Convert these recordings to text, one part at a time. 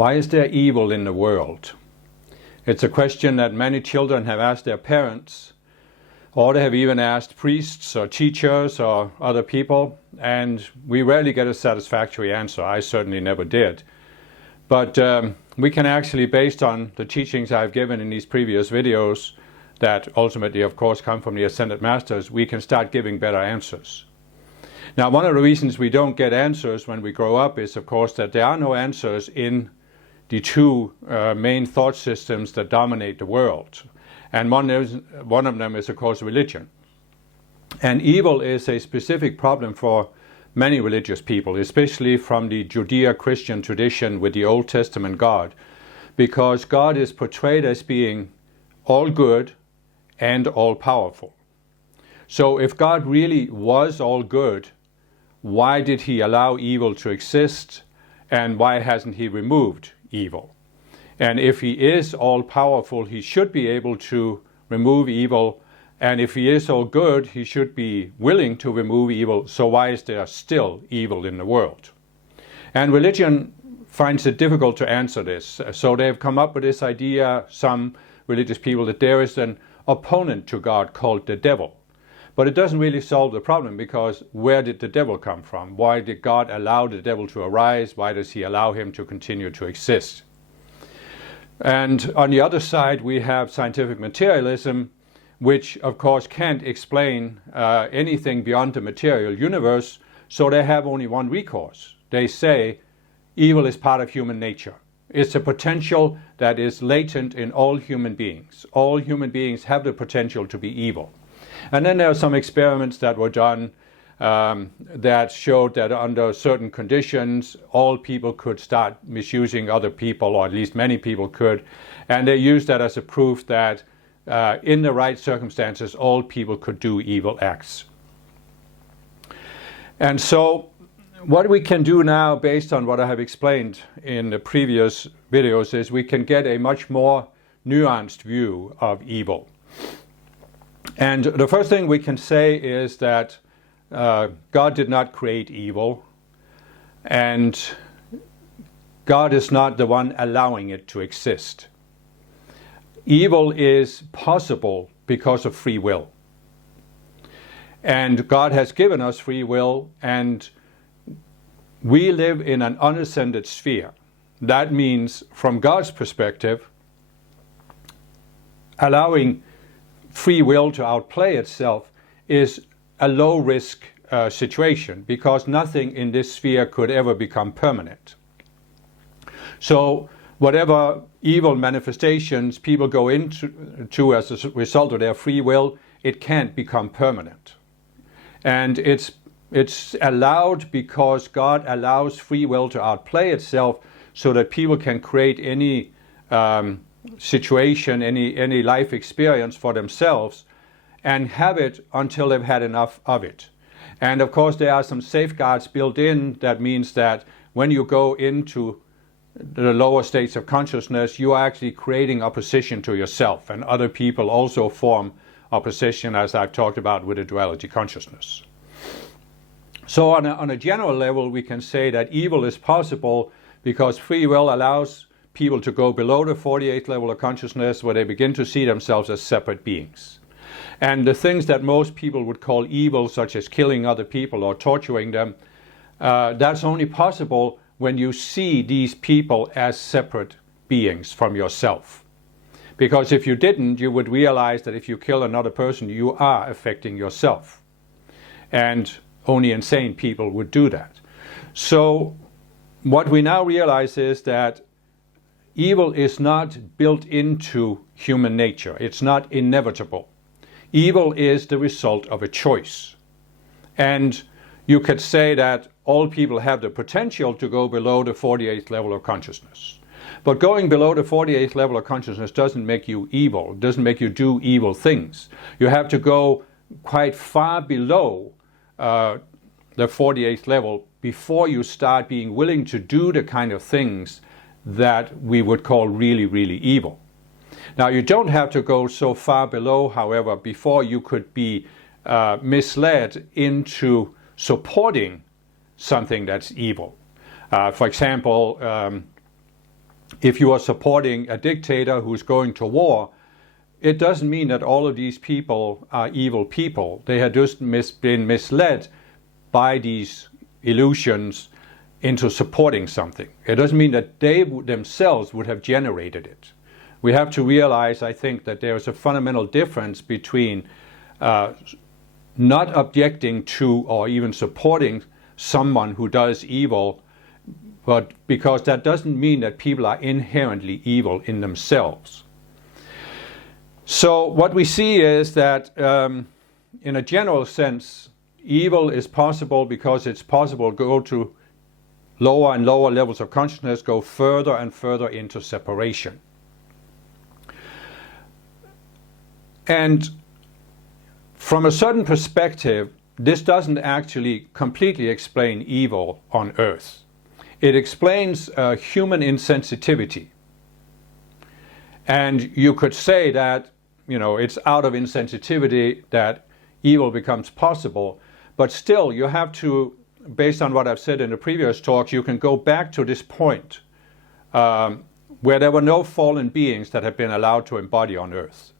Why is there evil in the world? It's a question that many children have asked their parents, or they have even asked priests or teachers or other people, and we rarely get a satisfactory answer. I certainly never did. But we can actually, based on the teachings I've given in these previous videos, that ultimately, of course, come from the Ascended Masters, we can start giving better answers. Now, one of the reasons we don't get answers when we grow up is, of course, that there are no answers in the two main thought systems that dominate the world. And one of them is, of course, religion. And evil is a specific problem for many religious people, especially from the Judeo-Christian tradition with the Old Testament God, because God is portrayed as being all good and all powerful. So if God really was all good, why did he allow evil to exist, and why hasn't he removed evil? And if he is all powerful, he should be able to remove evil, and if he is all good, he should be willing to remove evil. So why is there still evil in the world? And religion finds it difficult to answer this. So they've come up with this idea, some religious people, that there is an opponent to God called the devil. But it doesn't really solve the problem, because where did the devil come from? Why did God allow the devil to arise? Why does he allow him to continue to exist? And on the other side, we have scientific materialism, which of course can't explain anything beyond the material universe, so they have only one recourse. They say evil is part of human nature. It's a potential that is latent in all human beings. All human beings have the potential to be evil. And then there are some experiments that were done that showed that under certain conditions, all people could start misusing other people, or at least many people could. And they used that as a proof that in the right circumstances, all people could do evil acts. And so what we can do now, based on what I have explained in the previous videos, is we can get a much more nuanced view of evil. And the first thing we can say is that God did not create evil, and God is not the one allowing it to exist. Evil is possible because of free will. And God has given us free will, and we live in an unascended sphere. That means, from God's perspective, allowing free will to outplay itself is a low-risk situation, because nothing in this sphere could ever become permanent. So whatever evil manifestations people go into as a result of their free will, it can't become permanent. And it's allowed because God allows free will to outplay itself, so that people can create any situation, any life experience for themselves, and have it until they've had enough of it. And of course there are some safeguards built in. That means that when you go into the lower states of consciousness, you are actually creating opposition to yourself, and other people also form opposition, as I've talked about with the duality consciousness. So on a general level, we can say that evil is possible because free will allows people to go below the 48th level of consciousness, where they begin to see themselves as separate beings. And the things that most people would call evil, such as killing other people or torturing them, that's only possible when you see these people as separate beings from yourself. Because if you didn't, you would realize that if you kill another person, you are affecting yourself. And only insane people would do that. So what we now realize is that evil is not built into human nature. It's not inevitable. Evil is the result of a choice. And you could say that all people have the potential to go below the 48th level of consciousness. But going below the 48th level of consciousness doesn't make you evil. It doesn't make you do evil things. You have to go quite far below the 48th level before you start being willing to do the kind of things that we would call really, really evil. Now, you don't have to go so far below, however, before you could be misled into supporting something that's evil. For example, if you are supporting a dictator who's going to war, it doesn't mean that all of these people are evil people. They had just been misled by these illusions into supporting something. It doesn't mean that they themselves would have generated it. We have to realize, I think, that there is a fundamental difference between not objecting to or even supporting someone who does evil, but because that doesn't mean that people are inherently evil in themselves. So what we see is that in a general sense, evil is possible because it's possible to go to lower and lower levels of consciousness, go further and further into separation. And from a certain perspective, this doesn't actually completely explain evil on Earth. It explains human insensitivity. And you could say that, it's out of insensitivity that evil becomes possible. But still, you have to, based on what I've said in the previous talks, you can go back to this point where there were no fallen beings that had been allowed to embody on Earth.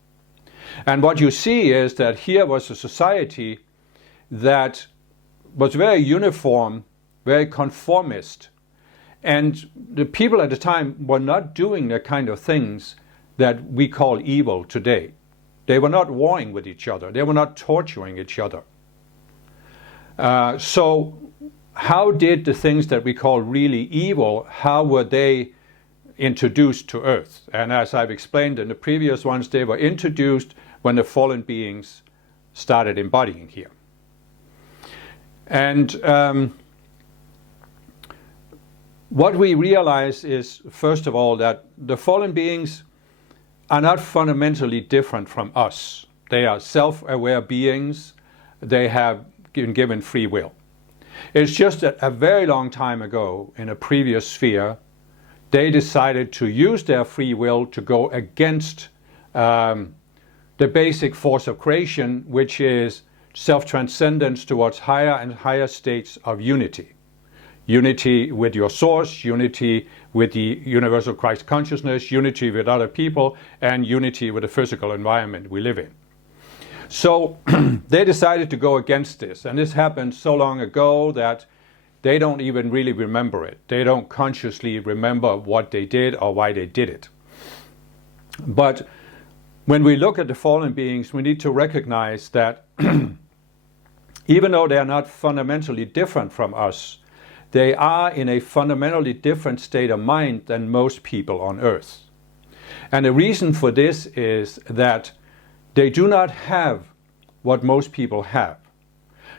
And what you see is that here was a society that was very uniform, very conformist. And the people at the time were not doing the kind of things that we call evil today. They were not warring with each other. They were not torturing each other. So how did the things that we call really evil, how were they introduced to Earth? And as I've explained in the previous ones, they were introduced when the fallen beings started embodying here. And what we realize is, first of all, that the fallen beings are not fundamentally different from us. They are self-aware beings. They have been given free will. It's just that a very long time ago, in a previous sphere, they decided to use their free will to go against the basic force of creation, which is self-transcendence towards higher and higher states of unity. Unity with your source, unity with the universal Christ consciousness, unity with other people, and unity with the physical environment we live in. So they decided to go against this, and this happened so long ago that they don't even really remember it. They don't consciously remember what they did or why they did it. But when we look at the fallen beings, we need to recognize that even though they are not fundamentally different from us, they are in a fundamentally different state of mind than most people on Earth. And the reason for this is that they do not have what most people have.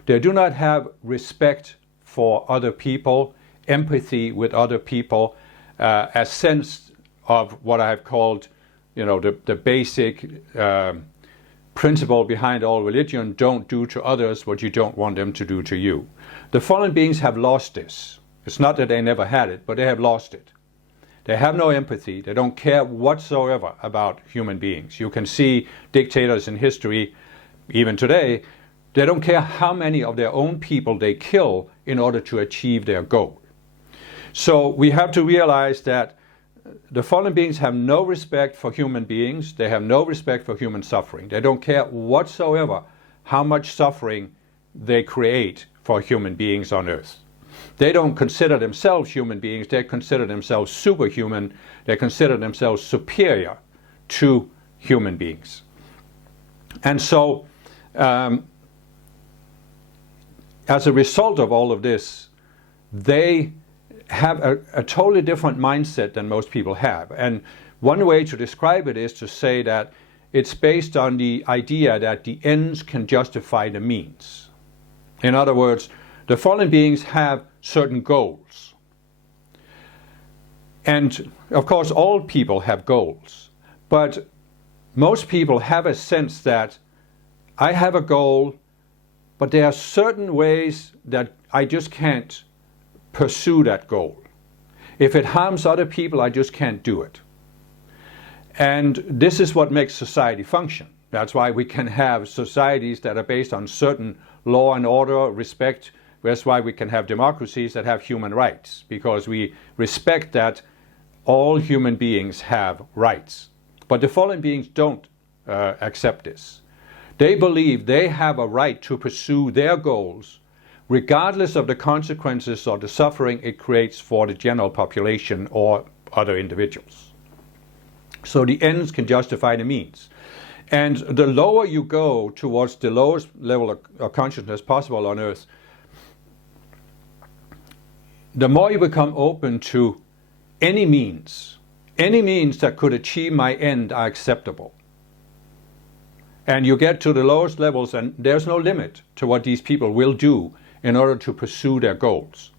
They do not have respect for other people, empathy with other people, a sense of what I have called, the basic principle behind all religion: don't do to others what you don't want them to do to you. The fallen beings have lost this. It's not that they never had it, but they have lost it. They have no empathy. They don't care whatsoever about human beings. You can see dictators in history, even today, they don't care how many of their own people they kill in order to achieve their goal. So we have to realize that the fallen beings have no respect for human beings. They have no respect for human suffering. They don't care whatsoever how much suffering they create for human beings on Earth. They don't consider themselves human beings. They consider themselves superhuman. They consider themselves superior to human beings. And so, as a result of all of this, they have a totally different mindset than most people have. And one way to describe it is to say that it's based on the idea that the ends can justify the means. In other words, the fallen beings have certain goals. And of course, all people have goals. But most people have a sense that I have a goal, but there are certain ways that I just can't pursue that goal. If it harms other people, I just can't do it. And this is what makes society function. That's why we can have societies that are based on certain law and order, respect. That's why we can have democracies that have human rights, because we respect that all human beings have rights. But the fallen beings don't accept this. They believe they have a right to pursue their goals regardless of the consequences or the suffering it creates for the general population or other individuals. So the ends can justify the means. And the lower you go towards the lowest level of consciousness possible on Earth, the more you become open to any means that could achieve my end are acceptable. And you get to the lowest levels and there's no limit to what these people will do in order to pursue their goals.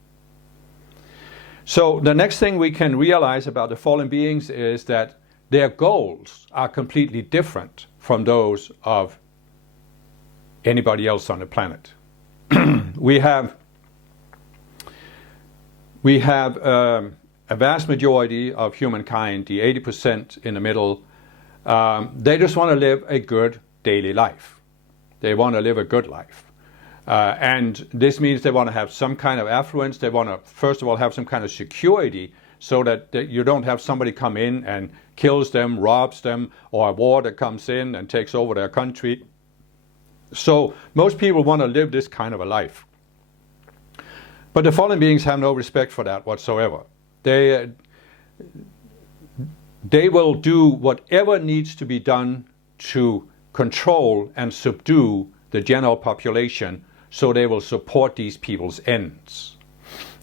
So the next thing we can realize about the fallen beings is that their goals are completely different from those of anybody else on the planet. We have a vast majority of humankind, the 80% in the middle, they just want to live a good daily life. They want to live a good life. And this means they want to have some kind of affluence. They want to, first of all, have some kind of security so that you don't have somebody come in and kills them, robs them, or a war that comes in and takes over their country. So most people want to live this kind of a life. But the fallen beings have no respect for that whatsoever. They will do whatever needs to be done to control and subdue the general population so they will support these people's ends.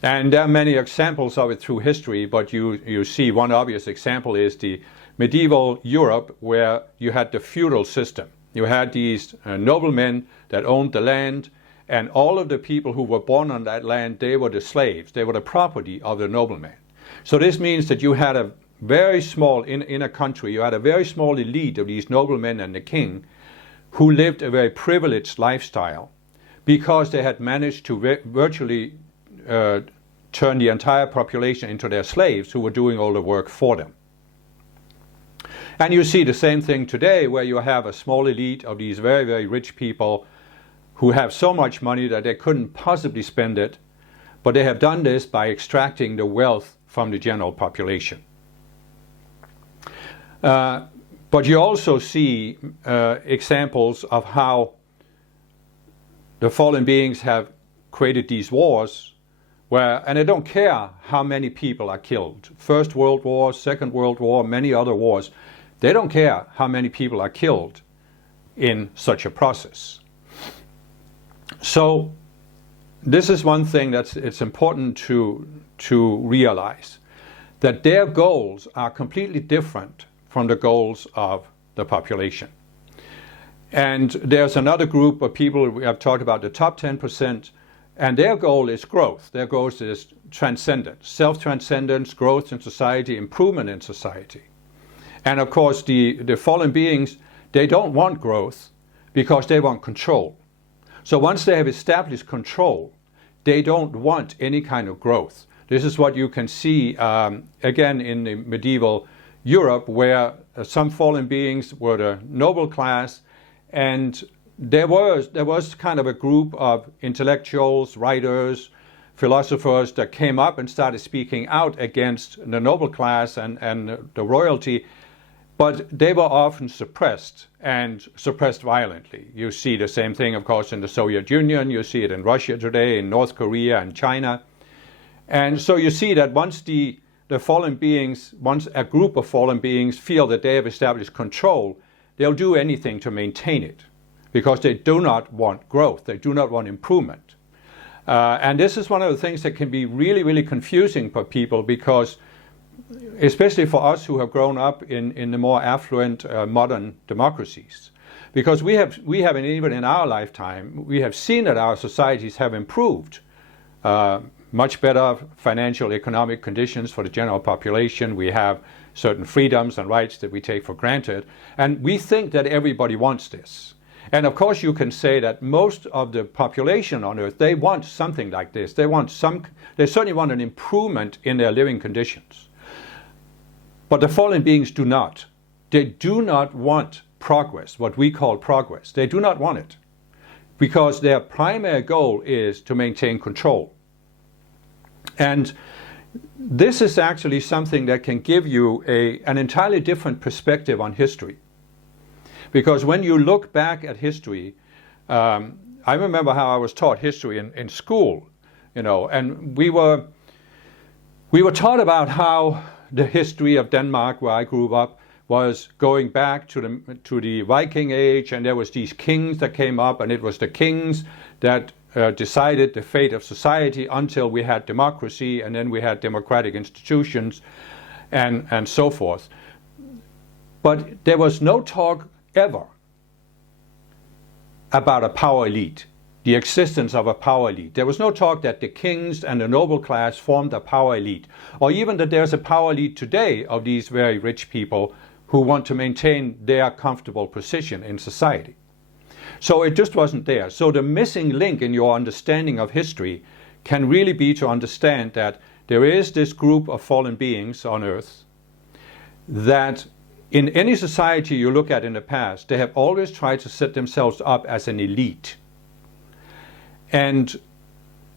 And there are many examples of it through history, but you see one obvious example is the medieval Europe, where you had the feudal system. You had these noblemen that owned the land, and all of the people who were born on that land, they were the slaves. They were the property of the nobleman. So this means that you had a very small, in a country, you had a very small elite of these noblemen and the king who lived a very privileged lifestyle because they had managed to virtually turn the entire population into their slaves who were doing all the work for them. And you see the same thing today, where you have a small elite of these very, very rich people who have so much money that they couldn't possibly spend it, but they have done this by extracting the wealth from the general population. But you also see examples of how the fallen beings have created these wars where, and they don't care how many people are killed. First World War, Second World War, many other wars. They don't care how many people are killed in such a process. So this is one thing it's important to realize, that their goals are completely different from the goals of the population. And there's another group of people, we have talked about the top 10%, and their goal is growth. Their goal is transcendence, self-transcendence, growth in society, improvement in society. And of course, the fallen beings, they don't want growth because they want control. So once they have established control, they don't want any kind of growth. This is what you can see again in the medieval Europe, where some fallen beings were the noble class, and there was kind of a group of intellectuals, writers, philosophers that came up and started speaking out against the noble class and the royalty, but they were often suppressed, and suppressed violently. You see the same thing, of course, in the Soviet Union. You see it in Russia today, in North Korea and China. And so you see that once the fallen beings, once a group of fallen beings feel that they have established control, they'll do anything to maintain it because they do not want growth. They do not want improvement. And this is one of the things that can be really, really confusing for people, because especially for us who have grown up in the more affluent modern democracies, because we have, and even in our lifetime, we have seen that our societies have improved. Much better financial, economic conditions for the general population. We have certain freedoms and rights that we take for granted. And we think that everybody wants this. And of course you can say that most of the population on Earth, they want something like this. They certainly want an improvement in their living conditions. But the fallen beings do not. They do not want progress, what we call progress. They do not want it, because their primary goal is to maintain control. And This is actually something that can give you an entirely different perspective on history. Because when you look back at history, I remember how I was taught history in school, and we were taught about how the history of Denmark, where I grew up, was going back to the Viking age, and there was these kings that came up, and it was the kings that decided the fate of society until we had democracy, and then we had democratic institutions, and so forth. But there was no talk ever about a power elite, the existence of a power elite. There was no talk that the kings and the noble class formed a power elite, or even that there's a power elite today of these very rich people who want to maintain their comfortable position in society. So it just wasn't there. So the missing link in your understanding of history can really be to understand that there is this group of fallen beings on earth that in any society you look at in the past, they have always tried to set themselves up as an elite. And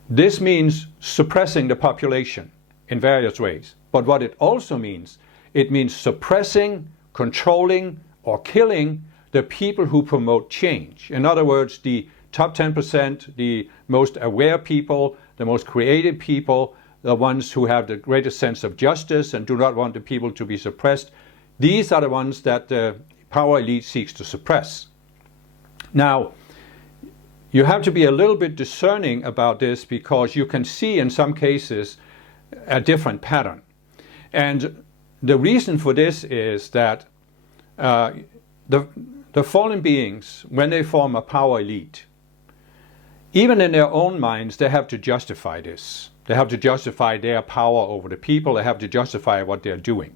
this means suppressing the population in various ways. But what it also means, it means suppressing, controlling, or killing the people who promote change. In other words, the top 10%, the most aware people, the most creative people, the ones who have the greatest sense of justice and do not want the people to be suppressed, these are the ones that the power elite seeks to suppress. Now, you have to be a little bit discerning about this, because you can see in some cases a different pattern. And the reason for this is that the fallen beings, when they form a power elite, even in their own minds, they have to justify this. They have to justify their power over the people. They have to justify what they're doing.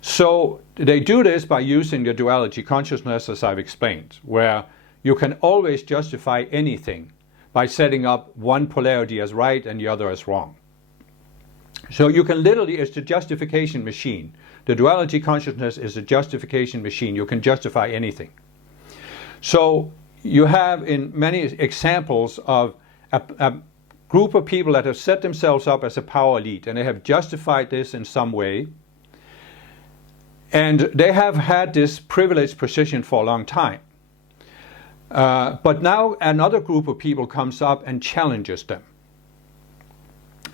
So they do this by using the duality consciousness, as I've explained, where you can always justify anything by setting up one polarity as right and the other as wrong. So you can literally, it's the justification machine. The duality consciousness is a justification machine. You can justify anything. So you have in many examples of a group of people that have set themselves up as a power elite, and they have justified this in some way. And they have had this privileged position for a long time. But now another group of people comes up and challenges them.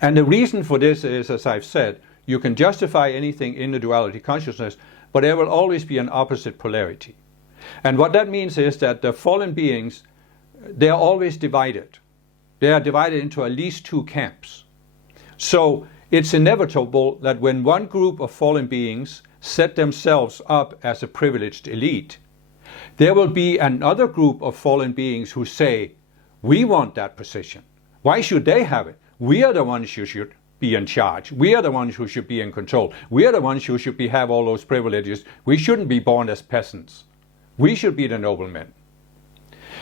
And the reason for this is, as I've said, you can justify anything in the duality consciousness, but there will always be an opposite polarity. And what that means is that the fallen beings, they are always divided. They are divided into at least two camps. So it's inevitable that when one group of fallen beings set themselves up as a privileged elite, there will be another group of fallen beings who say, we want that position. Why should they have it? We are the ones who should be in charge. We are the ones who should be in control. We are the ones who should have all those privileges. We shouldn't be born as peasants. We should be the noblemen.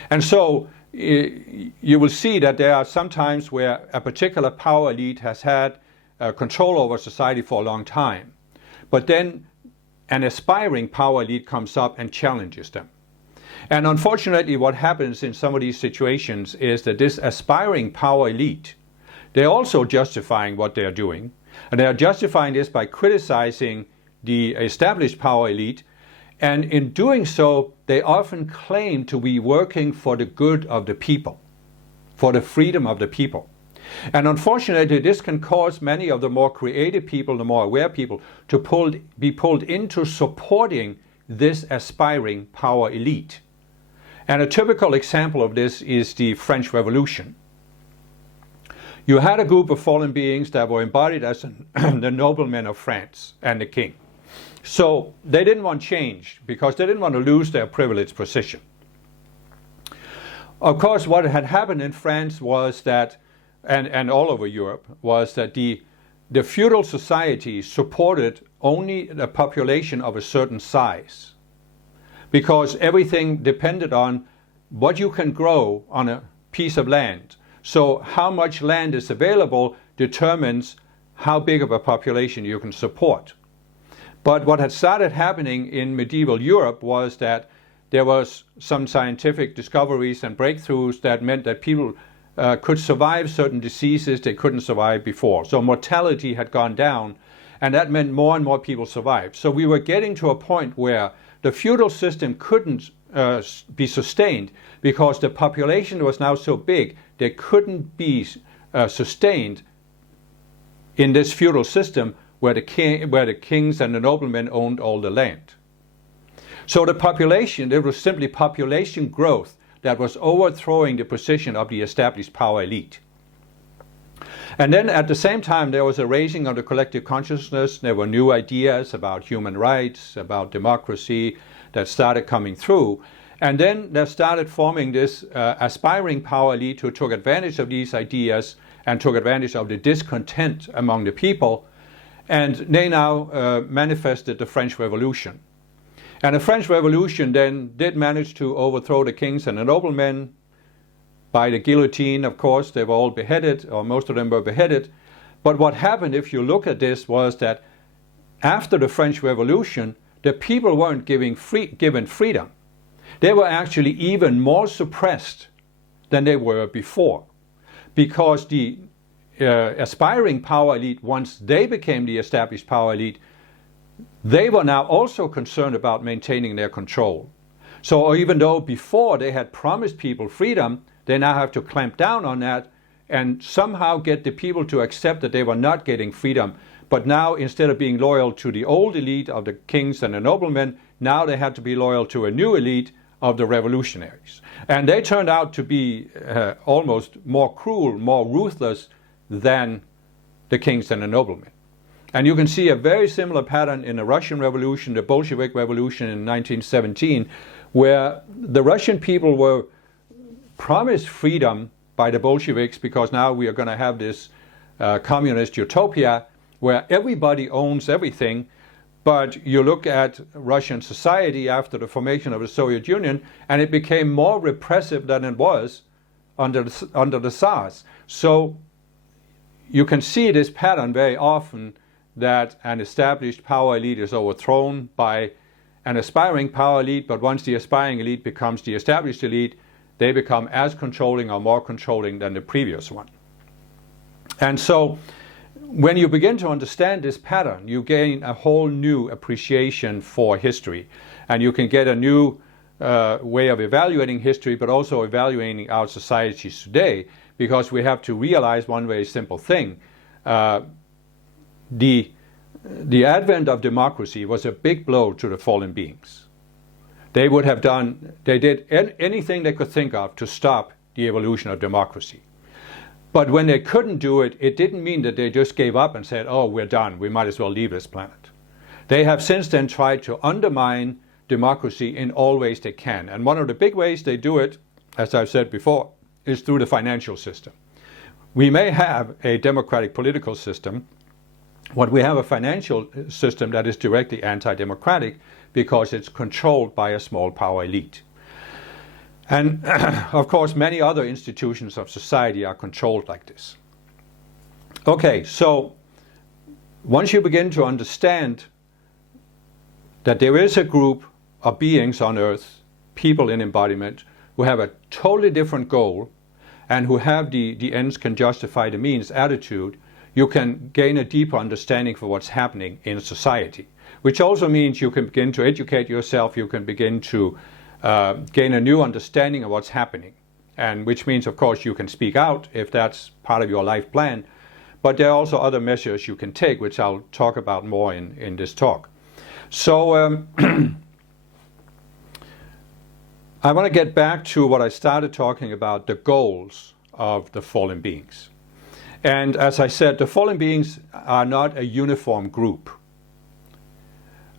And so you will see that there are some times where a particular power elite has had control over society for a long time. But then an aspiring power elite comes up and challenges them. And unfortunately, what happens in some of these situations is that this aspiring power elite, they're also justifying what they're doing. And they are justifying this by criticizing the established power elite. And in doing so, they often claim to be working for the good of the people, for the freedom of the people. And unfortunately, this can cause many of the more creative people, the more aware people, to be pulled into supporting this aspiring power elite. And a typical example of this is the French Revolution. You had a group of fallen beings that were embodied as the noblemen of France and the king. So they didn't want change because they didn't want to lose their privileged position. Of course, what had happened in France was that, and all over Europe, was that the feudal society supported only the population of a certain size, because everything depended on what you can grow on a piece of land. So how much land is available determines how big of a population you can support. But what had started happening in medieval Europe was that there was some scientific discoveries and breakthroughs that meant that people could survive certain diseases they couldn't survive before. So mortality had gone down, and that meant more and more people survived. So we were getting to a point where the feudal system couldn't be sustained because the population was now so big they couldn't be sustained in this feudal system where the kings and the noblemen owned all the land. So the population, it was simply population growth that was overthrowing the position of the established power elite. And then at the same time, there was a raising of the collective consciousness. There were new ideas about human rights, about democracy that started coming through. And then there started forming this aspiring power elite who took advantage of these ideas and took advantage of the discontent among the people. And they now manifested the French Revolution. And the French Revolution then did manage to overthrow the kings and the noblemen by the guillotine, of course. They were all beheaded, or most of them were beheaded. But what happened, if you look at this, was that after the French Revolution, the people weren't given freedom. They were actually even more suppressed than they were before. Because the aspiring power elite, once they became the established power elite, they were now also concerned about maintaining their control. So even though before they had promised people freedom, they now have to clamp down on that and somehow get the people to accept that they were not getting freedom. But now, instead of being loyal to the old elite of the kings and the noblemen, now they had to be loyal to a new elite of the revolutionaries. And they turned out to be almost more cruel, more ruthless than the kings and the noblemen. And you can see a very similar pattern in the Russian Revolution, the Bolshevik Revolution in 1917, where the Russian people were promised freedom by the Bolsheviks because now we are going to have this communist utopia where everybody owns everything. But you look at Russian society after the formation of the Soviet Union, and it became more repressive than it was under the Tsars. So you can see this pattern very often, that an established power elite is overthrown by an aspiring power elite, but once the aspiring elite becomes the established elite, they become as controlling or more controlling than the previous one. And so when you begin to understand this pattern, you gain a whole new appreciation for history, and you can get a new way of evaluating history, but also evaluating our societies today, because we have to realize one very simple thing. The advent of democracy was a big blow to the fallen beings. They did anything they could think of to stop the evolution of democracy. But when they couldn't do it, it didn't mean that they just gave up and said, oh, we're done, we might as well leave this planet. They have since then tried to undermine democracy in all ways they can. And one of the big ways they do it, as I've said before, is through the financial system. We may have a democratic political system, but we have a financial system that is directly anti-democratic because it's controlled by a small power elite. And of course, many other institutions of society are controlled like this. Okay, so once you begin to understand that there is a group of beings on Earth, people in embodiment, who have a totally different goal and who have the ends can justify the means attitude, you can gain a deeper understanding for what's happening in society, which also means you can begin to educate yourself, you can begin to gain a new understanding of what's happening, and which means, of course, you can speak out if that's part of your life plan, but there are also other measures you can take, which I'll talk about more in this talk. So I want to get back to what I started talking about, the goals of the fallen beings. And as I said, the fallen beings are not a uniform group.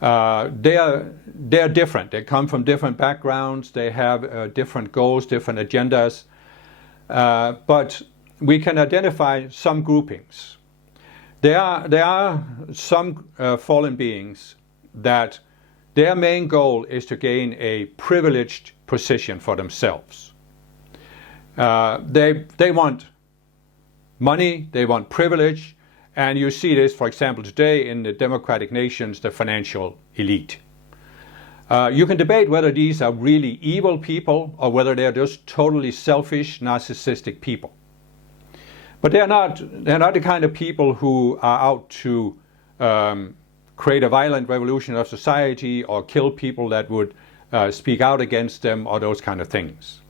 They are different. They come from different backgrounds. They have different goals, different agendas. But we can identify some groupings. There are some fallen beings that their main goal is to gain a privileged position for themselves. They want money, they want privilege, and you see this, for example, today in the democratic nations, the financial elite. You can debate whether these are really evil people or whether they're just totally selfish, narcissistic people. But they're not the kind of people who are out to create a violent revolution of society or kill people that would speak out against them or those kind of things.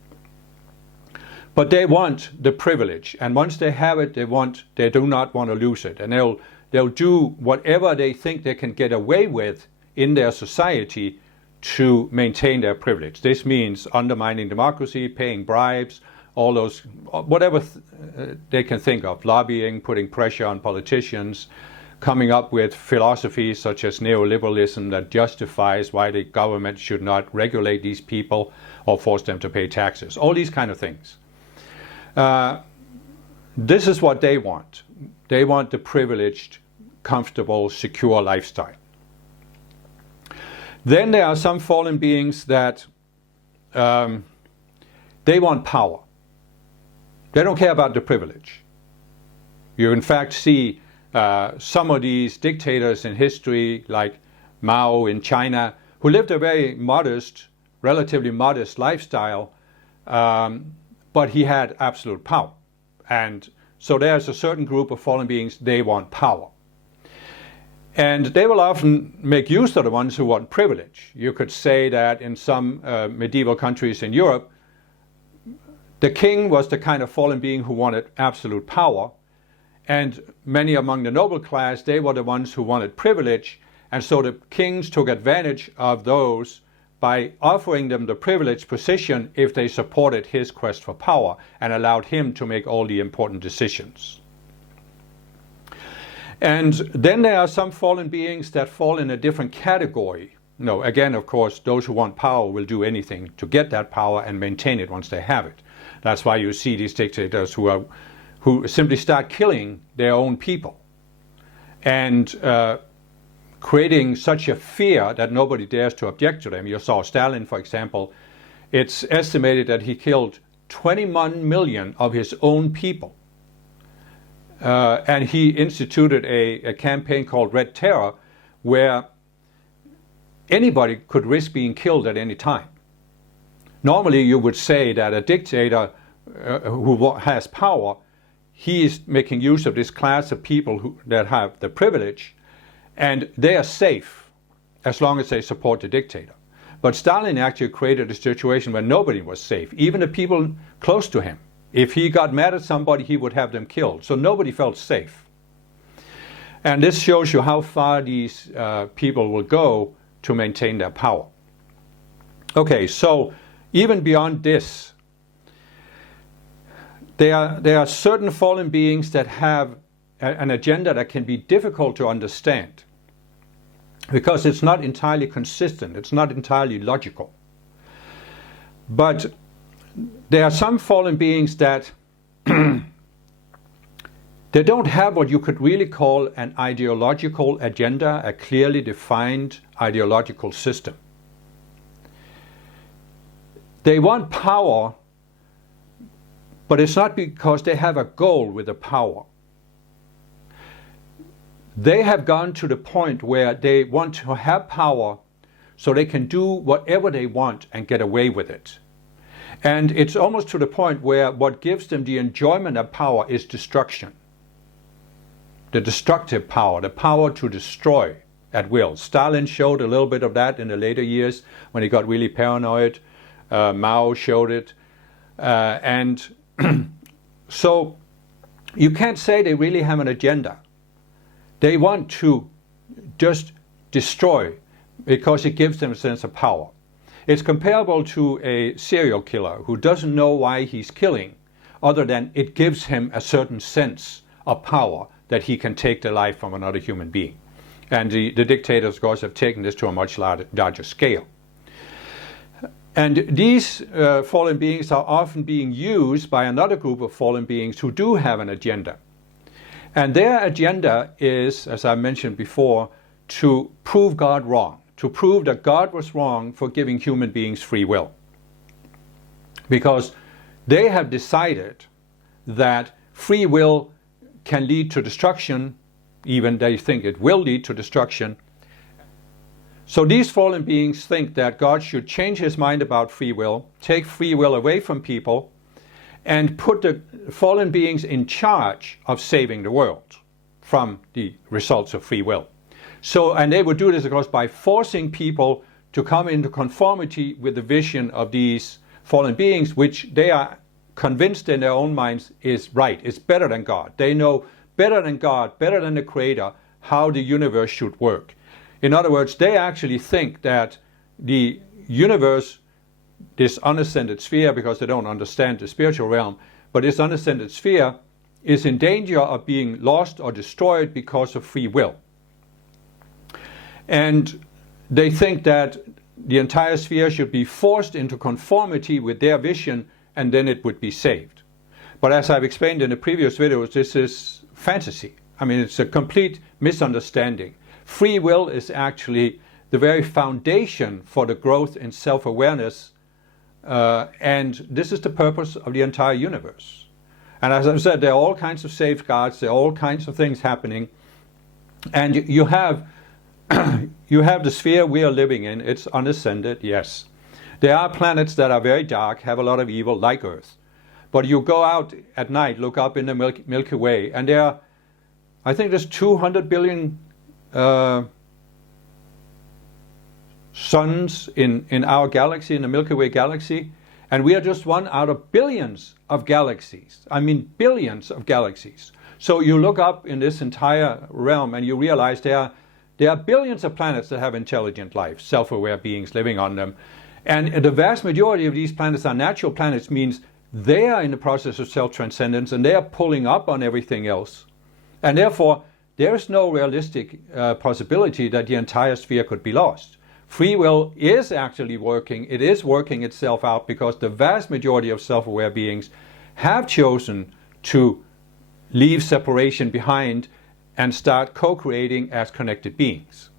But they want the privilege, and once they have it, they do not want to lose it, and they'll do whatever they think they can get away with in their society to maintain their privilege. This means undermining democracy, paying bribes, all those, whatever they can think of, lobbying, putting pressure on politicians, coming up with philosophies such as neoliberalism that justifies why the government should not regulate these people or force them to pay taxes, all these kind of things. This is what they want. They want the privileged, comfortable, secure lifestyle. Then there are some fallen beings that they want power. They don't care about the privilege. You in fact see some of these dictators in history, like Mao in China, who lived a very modest, relatively modest lifestyle, but he had absolute power. And so there's a certain group of fallen beings, they want power. And they will often make use of the ones who want privilege. You could say that in some medieval countries in Europe, the king was the kind of fallen being who wanted absolute power, and many among the noble class, they were the ones who wanted privilege, and so the kings took advantage of those by offering them the privileged position if they supported his quest for power and allowed him to make all the important decisions. And then there are some fallen beings that fall in a different category. No, again, of course, those who want power will do anything to get that power and maintain it once they have it. That's why you see these dictators who simply start killing their own people and creating such a fear that nobody dares to object to them. You saw Stalin, for example. It's estimated that he killed 21 million of his own people. And he instituted a campaign called Red Terror, where anybody could risk being killed at any time. Normally you would say that a dictator who has power, he is making use of this class of people that have the privilege, and they are safe as long as they support the dictator. But Stalin actually created a situation where nobody was safe, even the people close to him. If he got mad at somebody, he would have them killed. So nobody felt safe. And this shows you how far these people will go to maintain their power. Okay, so even beyond this, there are certain fallen beings that have an agenda that can be difficult to understand because it's not entirely consistent, it's not entirely logical. But there are some fallen beings that they don't have what you could really call an ideological agenda, a clearly defined ideological system. They want power, but it's not because they have a goal with the power. They have gone to the point where they want to have power so they can do whatever they want and get away with it. And it's almost to the point where what gives them the enjoyment of power is destruction. The destructive power, the power to destroy at will. Stalin showed a little bit of that in the later years when he got really paranoid. Mao showed it. And so you can't say they really have an agenda. They want to just destroy because it gives them a sense of power. It's comparable to a serial killer who doesn't know why he's killing, other than it gives him a certain sense of power that he can take the life from another human being. And the dictators, of course, have taken this to a much larger scale. And these fallen beings are often being used by another group of fallen beings who do have an agenda. And their agenda is, as I mentioned before, to prove God wrong, to prove that God was wrong for giving human beings free will. Because they have decided that free will can lead to destruction, even they think it will lead to destruction. So these fallen beings think that God should change his mind about free will, take free will away from people, and put the fallen beings in charge of saving the world from the results of free will. So, and they would do this, of course, by forcing people to come into conformity with the vision of these fallen beings, which they are convinced in their own minds is right, is better than God. They know better than God, better than the Creator, how the universe should work. In other words, they actually think that the universe, this unascended sphere, because they don't understand the spiritual realm, but this unascended sphere is in danger of being lost or destroyed because of free will. And they think that the entire sphere should be forced into conformity with their vision, and then it would be saved. But as I've explained in the previous videos, this is fantasy. I mean, it's a complete misunderstanding. Free will is actually the very foundation for the growth in self-awareness, and this is the purpose of the entire universe. And as I've said, there are all kinds of safeguards, there are all kinds of things happening, and you have you have the sphere we are living in. It's unascended, yes. There are planets that are very dark, have a lot of evil, like Earth. But you go out at night, look up in the Milky Way, and there are, I think there's 200 billion suns in our galaxy, in the Milky Way galaxy, and we are just one out of billions of galaxies. I mean billions of galaxies. So you look up in this entire realm and you realize there are billions of planets that have intelligent life, self-aware beings living on them. And the vast majority of these planets are natural planets, means they are in the process of self-transcendence and they are pulling up on everything else. And therefore, there is no realistic possibility that the entire sphere could be lost. Free will is actually working. It is working itself out because the vast majority of self-aware beings have chosen to leave separation behind and start co-creating as connected beings.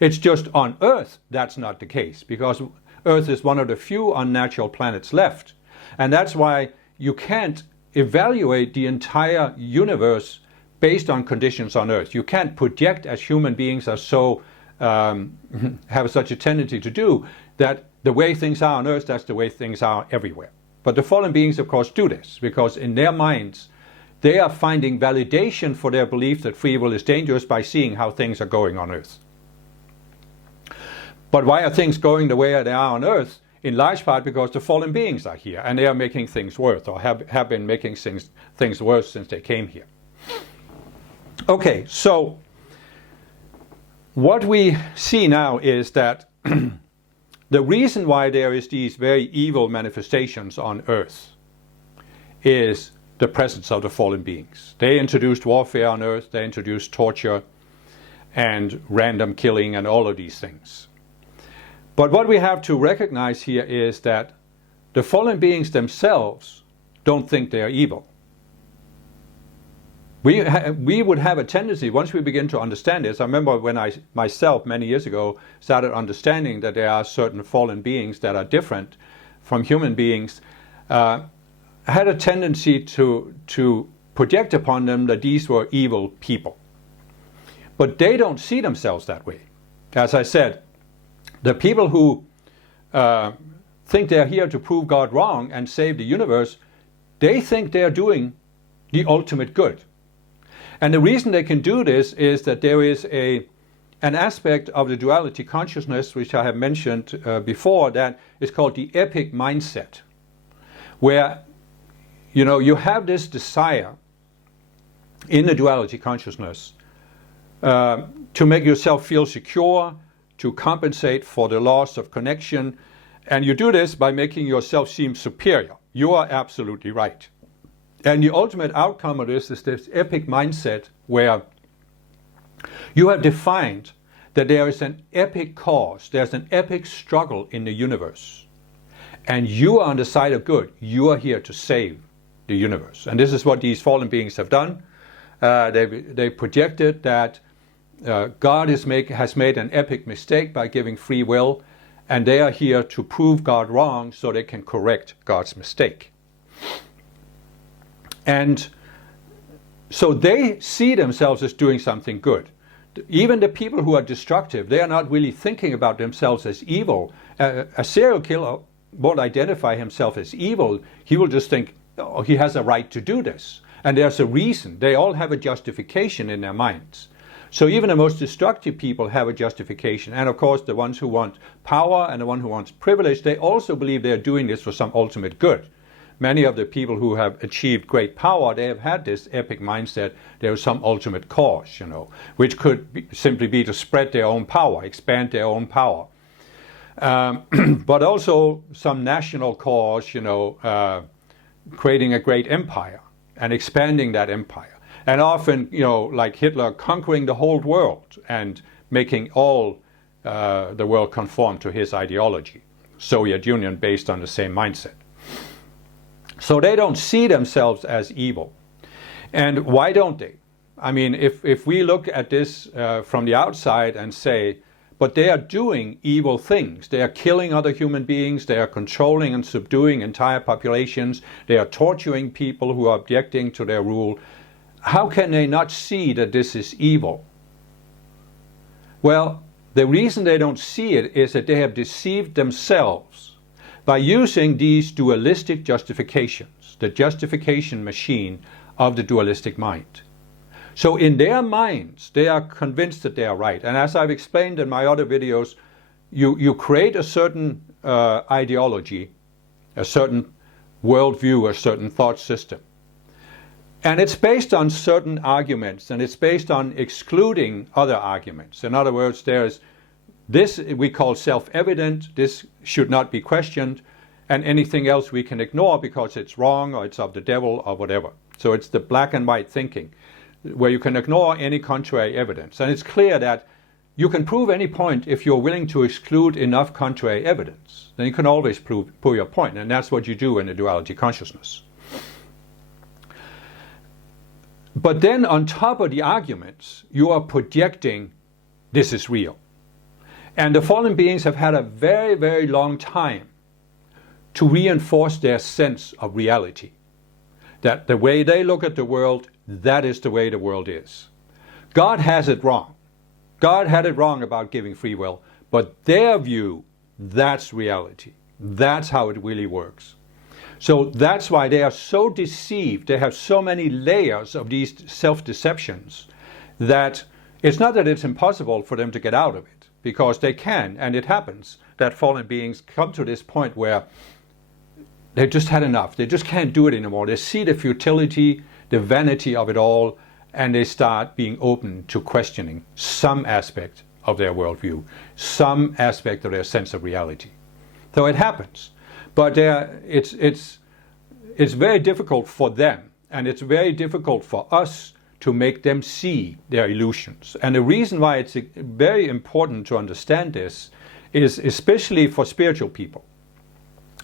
It's just on Earth that's not the case, because Earth is one of the few unnatural planets left. And that's why you can't evaluate the entire universe based on conditions on Earth. You can't project, as human beings are so have such a tendency to do, that the way things are on Earth, that's the way things are everywhere. But the fallen beings, of course, do this, because in their minds, they are finding validation for their belief that free will is dangerous by seeing how things are going on Earth. But why are things going the way they are on Earth? In large part because the fallen beings are here and they are making things worse, or have been making things worse since they came here. Okay, so what we see now is that the reason why there is these very evil manifestations on Earth is the presence of the fallen beings. They introduced warfare on Earth, they introduced torture and random killing and all of these things. But what we have to recognize here is that the fallen beings themselves don't think they are evil. We would have a tendency, once we begin to understand this, I remember when I myself many years ago started understanding that there are certain fallen beings that are different from human beings, I had a tendency to project upon them that these were evil people. But they don't see themselves that way. As I said, the people who think they're here to prove God wrong and save the universe, they think they're doing the ultimate good. And the reason they can do this is that there is an aspect of the duality consciousness, which I have mentioned before, that is called the epic mindset, where you have this desire in the duality consciousness to make yourself feel secure, to compensate for the loss of connection, and you do this by making yourself seem superior. You are absolutely right. And the ultimate outcome of this is this epic mindset where you have defined that there is an epic cause, there's an epic struggle in the universe, and you are on the side of good. You are here to save the universe. And this is what these fallen beings have done. They projected that God has made an epic mistake by giving free will, and they are here to prove God wrong so they can correct God's mistake. And so they see themselves as doing something good. Even the people who are destructive, they are not really thinking about themselves as evil. A serial killer won't identify himself as evil. He will just think, he has a right to do this. And there's a reason. They all have a justification in their minds. So even the most destructive people have a justification. And of course, the ones who want power and the one who wants privilege, they also believe they're doing this for some ultimate good. Many of the people who have achieved great power, they have had this epic mindset, there is some ultimate cause, which could simply be to spread their own power, expand their own power. But also some national cause, creating a great empire and expanding that empire. And often, like Hitler, conquering the whole world and making all the world conform to his ideology. Soviet Union based on the same mindset. So they don't see themselves as evil. And why don't they? I mean, if we look at this from the outside and say, but they are doing evil things. They are killing other human beings. They are controlling and subduing entire populations. They are torturing people who are objecting to their rule. How can they not see that this is evil? Well, the reason they don't see it is that they have deceived themselves by using these dualistic justifications, the justification machine of the dualistic mind. So in their minds, they are convinced that they are right. And as I've explained in my other videos, you create a certain ideology, a certain worldview, a certain thought system. And it's based on certain arguments, and it's based on excluding other arguments. In other words, there's this we call self-evident, this should not be questioned, and anything else we can ignore because it's wrong or it's of the devil or whatever. So it's the black and white thinking, where you can ignore any contrary evidence. And it's clear that you can prove any point if you're willing to exclude enough contrary evidence. Then you can always prove your point, and that's what you do in the duality consciousness. But then on top of the arguments, you are projecting this is real. And the fallen beings have had a very, very long time to reinforce their sense of reality. That the way they look at the world, that is the way the world is. God has it wrong. God had it wrong about giving free will, but their view, that's reality. That's how it really works. So that's why they are so deceived. They have so many layers of these self-deceptions that it's not that it's impossible for them to get out of it, because they can, and it happens that fallen beings come to this point where they've just had enough. They just can't do it anymore. They see the futility, the vanity of it all, and they start being open to questioning some aspect of their worldview, some aspect of their sense of reality. So it happens. But it's very difficult for them, and it's very difficult for us to make them see their illusions. And the reason why it's very important to understand this is especially for spiritual people.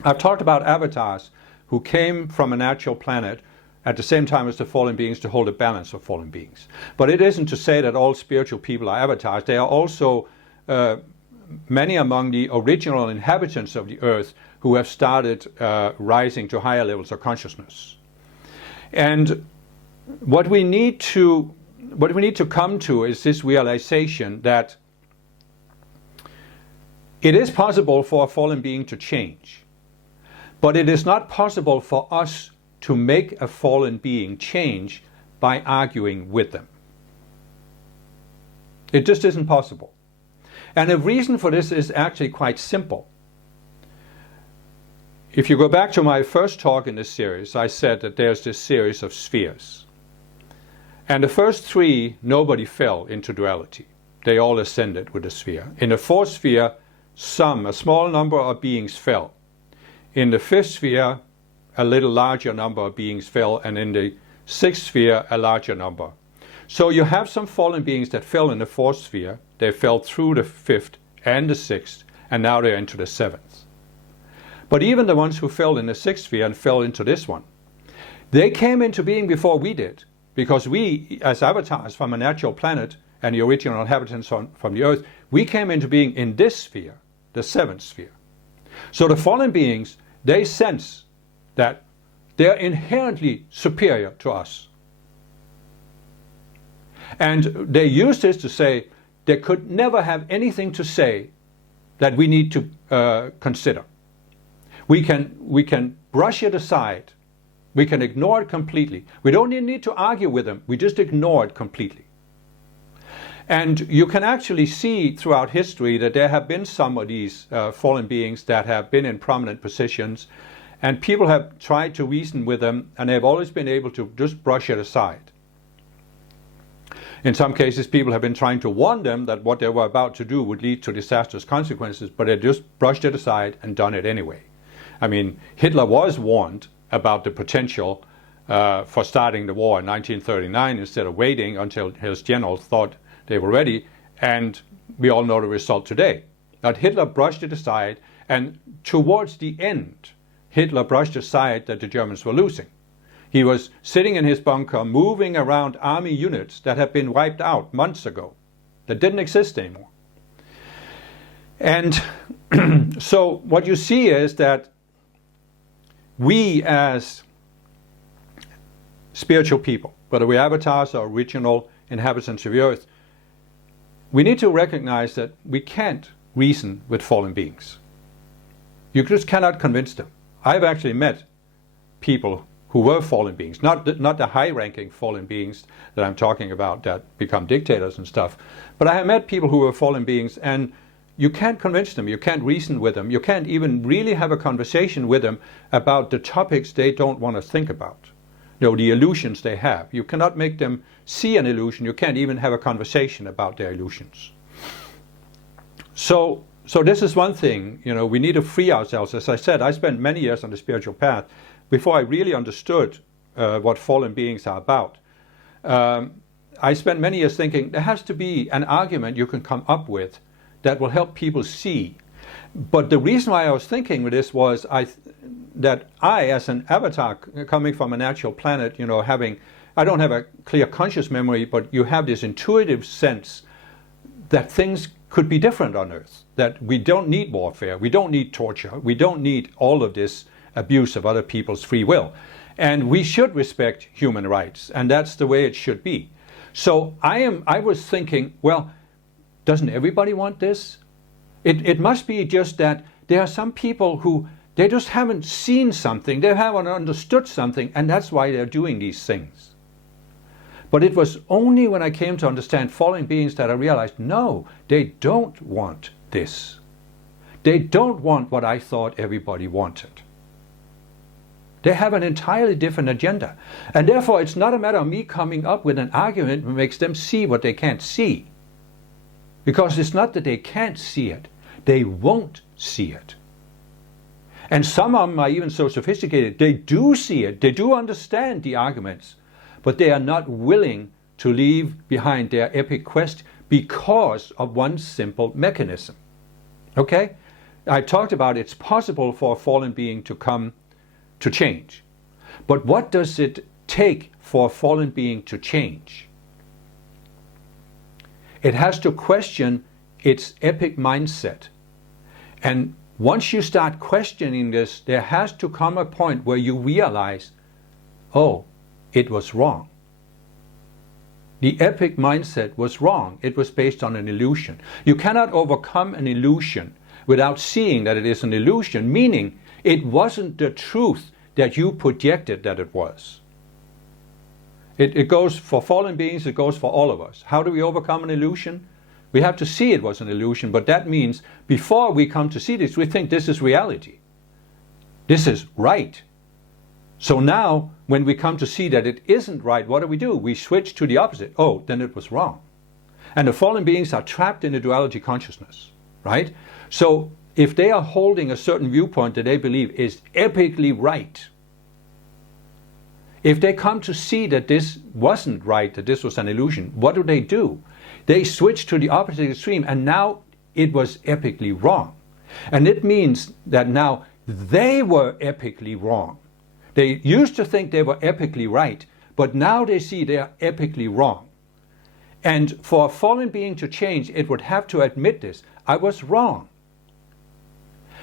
I've talked about avatars who came from a natural planet at the same time as the fallen beings to hold a balance of fallen beings. But it isn't to say that all spiritual people are avatars. They are also many among the original inhabitants of the earth who have started rising to higher levels of consciousness. And what we need to come to is this realization that it is possible for a fallen being to change, but it is not possible for us to make a fallen being change by arguing with them. It just isn't possible. And the reason for this is actually quite simple. If you go back to my first talk in this series, I said that there's this series of spheres. And the first three, nobody fell into duality. They all ascended with the sphere. In the fourth sphere, a small number of beings fell. In the fifth sphere, a little larger number of beings fell, and in the sixth sphere, a larger number. So you have some fallen beings that fell in the fourth sphere. They fell through the fifth and the sixth, and now they're into the seventh. But even the ones who fell in the sixth sphere and fell into this one, they came into being before we did, because we, as avatars from a natural planet and the original inhabitants from the earth, we came into being in this sphere, the seventh sphere. So the fallen beings, they sense that they're inherently superior to us. And they use this to say they could never have anything to say that we need to consider. We can brush it aside We can ignore it completely. We don't need to argue with them. We just ignore it completely. And you can actually see throughout history that there have been some of these fallen beings that have been in prominent positions, and people have tried to reason with them, and they've always been able to just brush it aside. In some cases, people have been trying to warn them that what they were about to do would lead to disastrous consequences, but they just brushed it aside and done it anyway. I mean, Hitler was warned about the potential for starting the war in 1939 instead of waiting until his generals thought they were ready, and we all know the result today. That Hitler brushed it aside, and towards the end, Hitler brushed aside that the Germans were losing. He was sitting in his bunker, moving around army units that had been wiped out months ago, that didn't exist anymore. And so what you see is that we as spiritual people, whether we're avatars or original inhabitants of the earth, we need to recognize that we can't reason with fallen beings. You just cannot convince them. I've actually met people who were fallen beings, not the high-ranking fallen beings that I'm talking about that become dictators and stuff, but I have met people who were fallen beings, and you can't convince them, you can't reason with them, you can't even really have a conversation with them about the topics they don't want to think about. You know, the illusions they have. You cannot make them see an illusion, you can't even have a conversation about their illusions. So this is one thing, you know, we need to free ourselves. As I said, I spent many years on the spiritual path before I really understood what fallen beings are about. I spent many years thinking there has to be an argument you can come up with that will help people see. But the reason why I was thinking with this was that I, as an avatar coming from a natural planet, you know, I don't have a clear conscious memory, but you have this intuitive sense that things could be different on Earth, that we don't need warfare, we don't need torture, we don't need all of this abuse of other people's free will. And we should respect human rights, and that's the way it should be. So I was thinking, well, doesn't everybody want this? It must be just that there are some people who, they just haven't seen something, they haven't understood something, and that's why they're doing these things. But it was only when I came to understand fallen beings that I realized, no, they don't want this. They don't want what I thought everybody wanted. They have an entirely different agenda. And therefore, it's not a matter of me coming up with an argument that makes them see what they can't see. Because it's not that they can't see it, they won't see it. And some of them are even so sophisticated, they do see it, they do understand the arguments, but they are not willing to leave behind their epic quest because of one simple mechanism. Okay? I talked about it's possible for a fallen being to come to change. But what does it take for a fallen being to change? It has to question its epic mindset. And once you start questioning this, there has to come a point where you realize, oh, it was wrong. The epic mindset was wrong. It was based on an illusion. You cannot overcome an illusion without seeing that it is an illusion, meaning it wasn't the truth that you projected that it was. It goes for fallen beings, it goes for all of us. How do we overcome an illusion? We have to see it was an illusion, but that means before we come to see this, we think this is reality. This is right. So now, when we come to see that it isn't right, what do? We switch to the opposite. Oh, then it was wrong. And the fallen beings are trapped in a duality consciousness, right? So if they are holding a certain viewpoint that they believe is epically right, if they come to see that this wasn't right, that this was an illusion, what do? They switch to the opposite extreme, and now it was epically wrong. And it means that now they were epically wrong. They used to think they were epically right, but now they see they are epically wrong. And for a fallen being to change, it would have to admit this. I was wrong.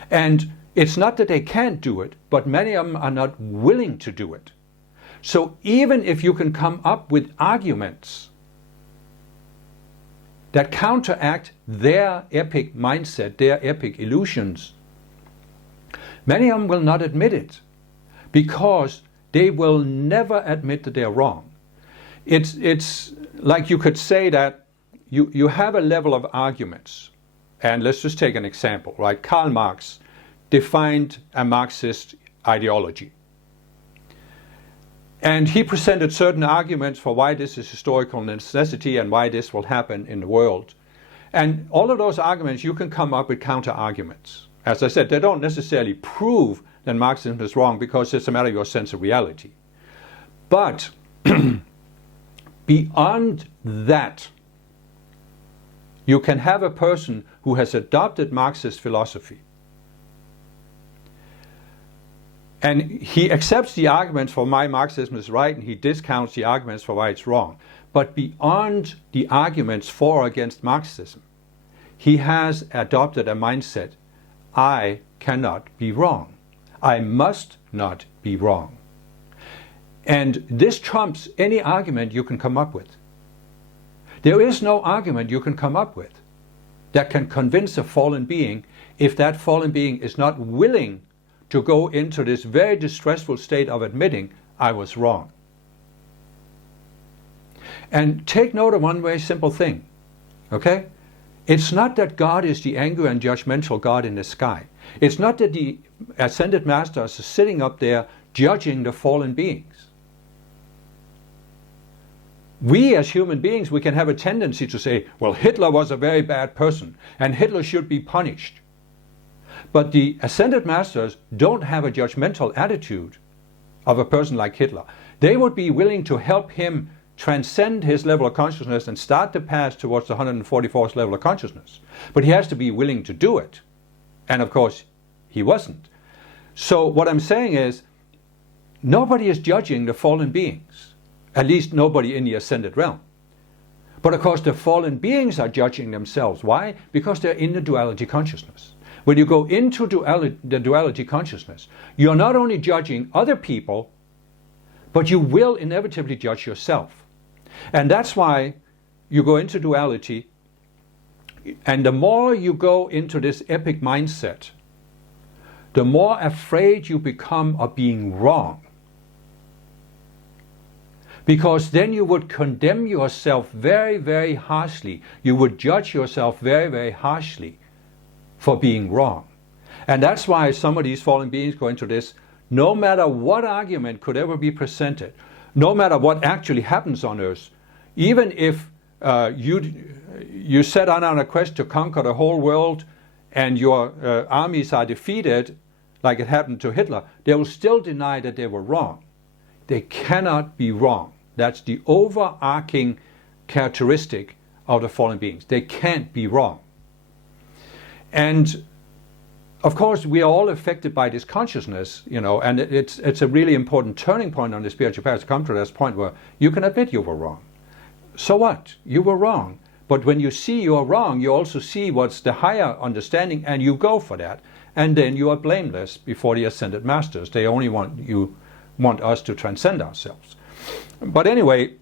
And it's not that they can't do it, but many of them are not willing to do it. So even if you can come up with arguments that counteract their epic mindset, their epic illusions, many of them will not admit it because They will never admit that they're wrong. It's like you could say that you have a level of arguments. And let's just take an example, right? Karl Marx defined a Marxist ideology. And he presented certain arguments for why this is historical necessity and why this will happen in the world. And all of those arguments, you can come up with counter-arguments. As I said, they don't necessarily prove that Marxism is wrong because it's a matter of your sense of reality. But beyond that, you can have a person who has adopted Marxist philosophy. And he accepts the arguments for why Marxism is right, and he discounts the arguments for why it's wrong. But beyond the arguments for or against Marxism, he has adopted a mindset: I cannot be wrong. I must not be wrong. And this trumps any argument you can come up with. There is no argument you can come up with that can convince a fallen being if that fallen being is not willing to go into this very distressful state of admitting, I was wrong. And take note of one very simple thing, okay? It's not that God is the angry and judgmental God in the sky. It's not that the ascended masters are sitting up there judging the fallen beings. We as human beings, we can have a tendency to say, well, Hitler was a very bad person and Hitler should be punished. But the ascended masters don't have a judgmental attitude of a person like Hitler. They would be willing to help him transcend his level of consciousness and start the path towards the 144th level of consciousness. But he has to be willing to do it. And of course, he wasn't. So what I'm saying is, nobody is judging the fallen beings. At least nobody in the ascended realm. But of course, the fallen beings are judging themselves. Why? Because they're in the duality consciousness. When you go into the duality consciousness, you're not only judging other people, but you will inevitably judge yourself. And that's why you go into duality, and the more you go into this epic mindset, the more afraid you become of being wrong. Because then you would condemn yourself very, very harshly. You would judge yourself very, very harshly for being wrong. And that's why some of these fallen beings go into this, no matter what argument could ever be presented, no matter what actually happens on earth, even if you set out on a quest to conquer the whole world and your armies are defeated, like it happened to Hitler, they will still deny that they were wrong. They cannot be wrong. That's the overarching characteristic of the fallen beings. They can't be wrong. And of course, we are all affected by this consciousness, and it's a really important turning point on the spiritual path to come to this point where you can admit you were wrong. So what? You were wrong. But when you see you're wrong, you also see what's the higher understanding, and you go for that. And then you are blameless before the ascended masters. They only want us to transcend ourselves. But anyway,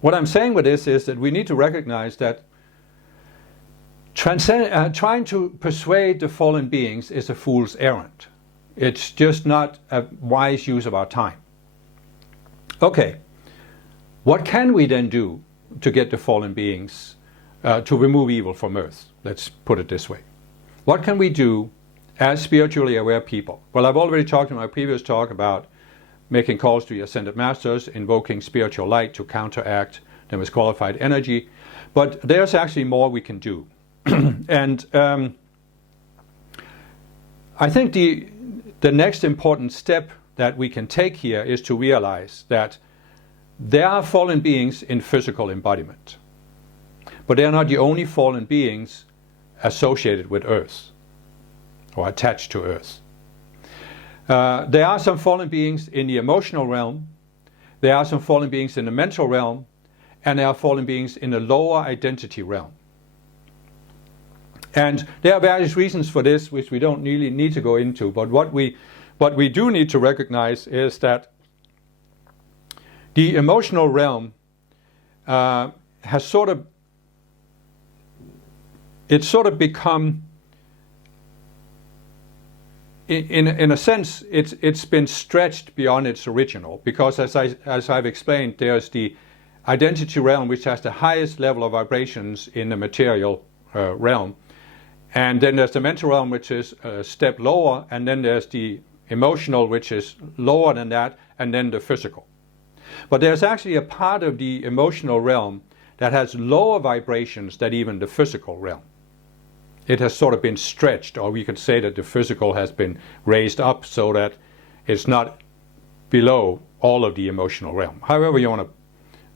what I'm saying with this is that we need to recognize that trying to persuade the fallen beings is a fool's errand. It's just not a wise use of our time. Okay, what can we then do to get the fallen beings to remove evil from earth? Let's put it this way. What can we do as spiritually aware people? Well, I've already talked in my previous talk about making calls to the ascended masters, invoking spiritual light to counteract the misqualified energy. But there's actually more we can do. And I think the next important step that we can take here is to realize that there are fallen beings in physical embodiment. But they are not the only fallen beings associated with Earth or attached to Earth. There are some fallen beings in the emotional realm, there are some fallen beings in the mental realm, and there are fallen beings in the lower identity realm. And there are various reasons for this, which we don't really need to go into, but what we do need to recognize is that the emotional realm has sort of become in a sense, it's been stretched beyond its original, because as I've explained, there's the identity realm, which has the highest level of vibrations in the material realm, and then there's the mental realm, which is a step lower, and then there's the emotional, which is lower than that, and then the physical. But there's actually a part of the emotional realm that has lower vibrations than even the physical realm. It has sort of been stretched, or we could say that the physical has been raised up so that it's not below all of the emotional realm, however you want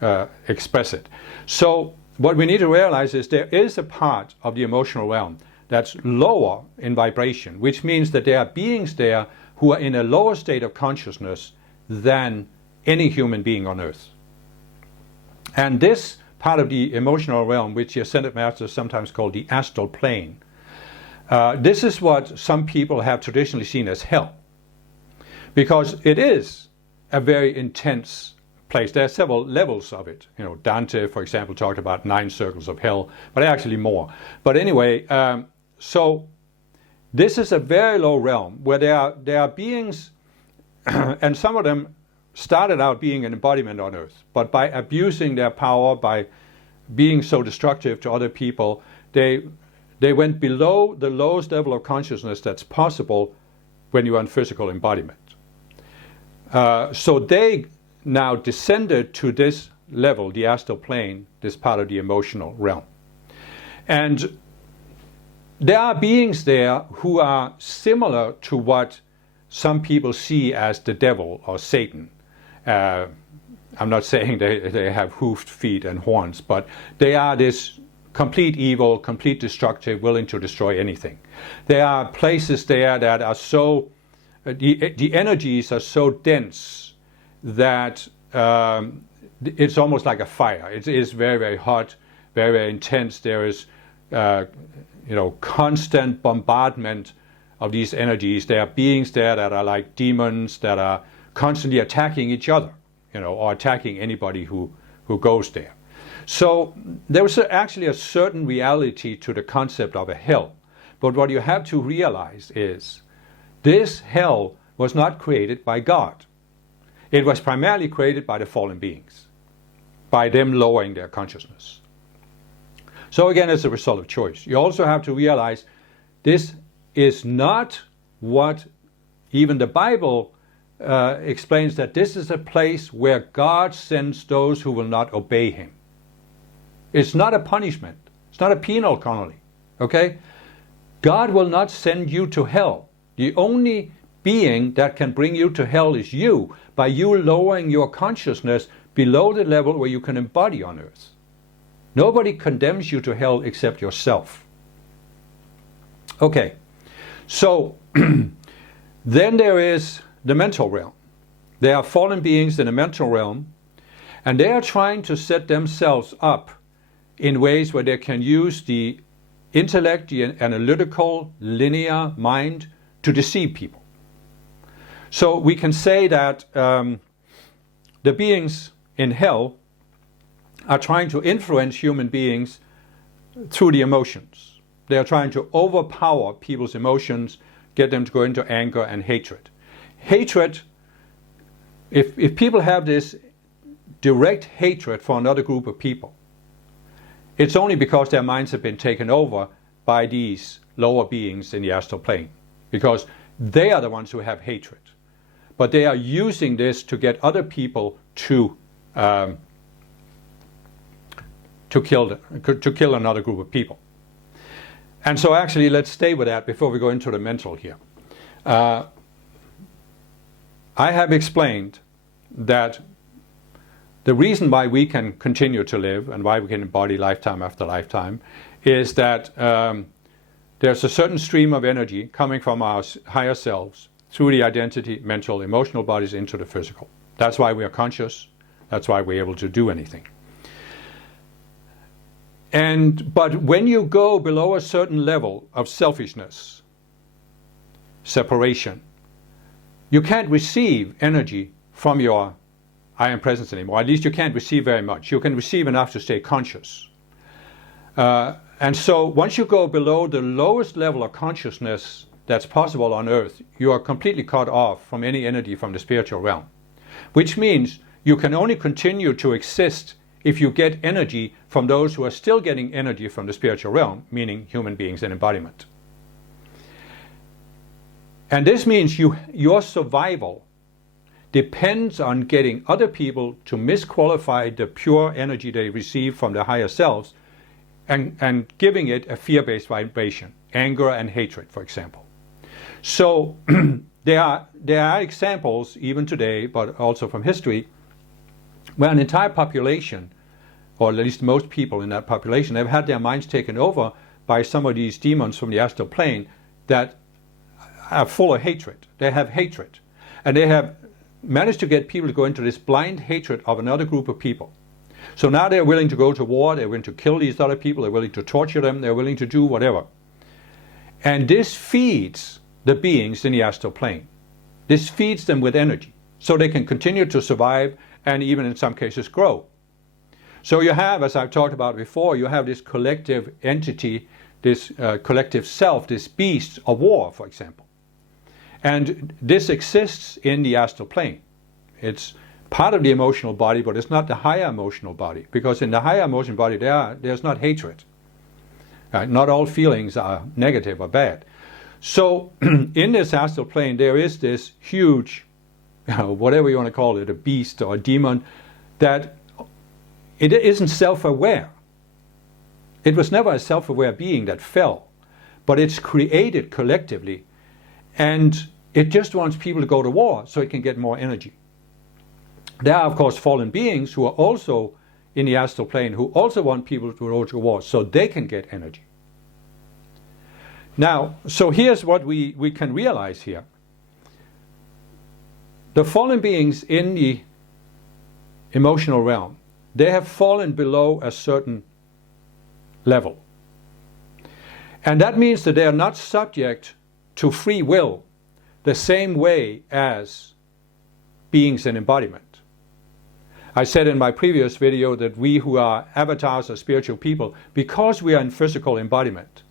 to express it. So what we need to realize is there is a part of the emotional realm that's lower in vibration, which means that there are beings there who are in a lower state of consciousness than any human being on earth. And this part of the emotional realm, which the Ascended Masters sometimes call the astral plane, this is what some people have traditionally seen as hell, because it is a very intense place. There are several levels of it. You know, Dante, for example, talked about 9 circles of hell, but actually more. But anyway, so this is a very low realm where there are beings, and some of them started out being an embodiment on earth, but by abusing their power, by being so destructive to other people, they went below the lowest level of consciousness that's possible when you are in physical embodiment. So they now descended to this level, the astral plane, this part of the emotional realm. And there are beings there who are similar to what some people see as the devil or Satan. I'm not saying they have hoofed feet and horns, but they are this complete evil, complete destructive, willing to destroy anything. There are places there that are so, the energies are so dense that it's almost like a fire. It is very, very hot, very, very intense. There is, constant bombardment of these energies. There are beings there that are like demons that are constantly attacking each other, or attacking anybody who goes there. So there was actually a certain reality to the concept of a hell. But what you have to realize is this hell was not created by God. It was primarily created by the fallen beings, by them lowering their consciousness. So again, it's a result of choice. You also have to realize this is not what even the Bible explains, that this is a place where God sends those who will not obey him. It's not a punishment. It's not a penal colony. Okay? God will not send you to hell. The only being that can bring you to hell is you, by you lowering your consciousness below the level where you can embody on earth. Nobody condemns you to hell except yourself. Okay, so then there is the mental realm. There are fallen beings in the mental realm, and they are trying to set themselves up in ways where they can use the intellect, the analytical, linear mind to deceive people. So we can say that the beings in hell are trying to influence human beings through the emotions. They are trying to overpower people's emotions, get them to go into anger and hatred. Hatred, if people have this direct hatred for another group of people, it's only because their minds have been taken over by these lower beings in the astral plane, because they are the ones who have hatred. But they are using this to get other people to kill another group of people. And so actually, let's stay with that before we go into the mental here. I have explained that the reason why we can continue to live and why we can embody lifetime after lifetime is that there's a certain stream of energy coming from our higher selves through the identity, mental, emotional bodies into the physical. That's why we are conscious. That's why we're able to do anything. But when you go below a certain level of selfishness, separation, you can't receive energy from your I am presence anymore. At least you can't receive very much. You can receive enough to stay conscious. And so once you go below the lowest level of consciousness that's possible on earth, you are completely cut off from any energy from the spiritual realm. Which means you can only continue to exist if you get energy from those who are still getting energy from the spiritual realm, meaning human beings in embodiment. And this means your survival depends on getting other people to misqualify the pure energy they receive from their higher selves and giving it a fear-based vibration, anger and hatred, for example. So there are examples, even today, but also from history, where an entire population, or at least most people in that population, have had their minds taken over by some of these demons from the astral plane that are full of hatred. They have hatred. And they have managed to get people to go into this blind hatred of another group of people. So now they're willing to go to war, they're willing to kill these other people, they're willing to torture them, they're willing to do whatever. And this feeds the beings in the astral plane. This feeds them with energy, so they can continue to survive and even in some cases grow. So you have, as I've talked about before, you have this collective entity, this collective self, this beast of war, for example. And this exists in the astral plane. It's part of the emotional body, but it's not the higher emotional body, because in the higher emotional body there's not hatred. Not all feelings are negative or bad. So in this astral plane there is this huge, whatever you want to call it, a beast or a demon, that it isn't self-aware. It was never a self-aware being that fell, but it's created collectively, and it just wants people to go to war so it can get more energy. There are, of course, fallen beings who are also in the astral plane who also want people to go to war so they can get energy. Now, so here's what we can realize here. The fallen beings in the emotional realm, they have fallen below a certain level. And that means that they are not subject to free will the same way as beings in embodiment. I said in my previous video that we who are avatars or spiritual people, because we are in physical embodiment,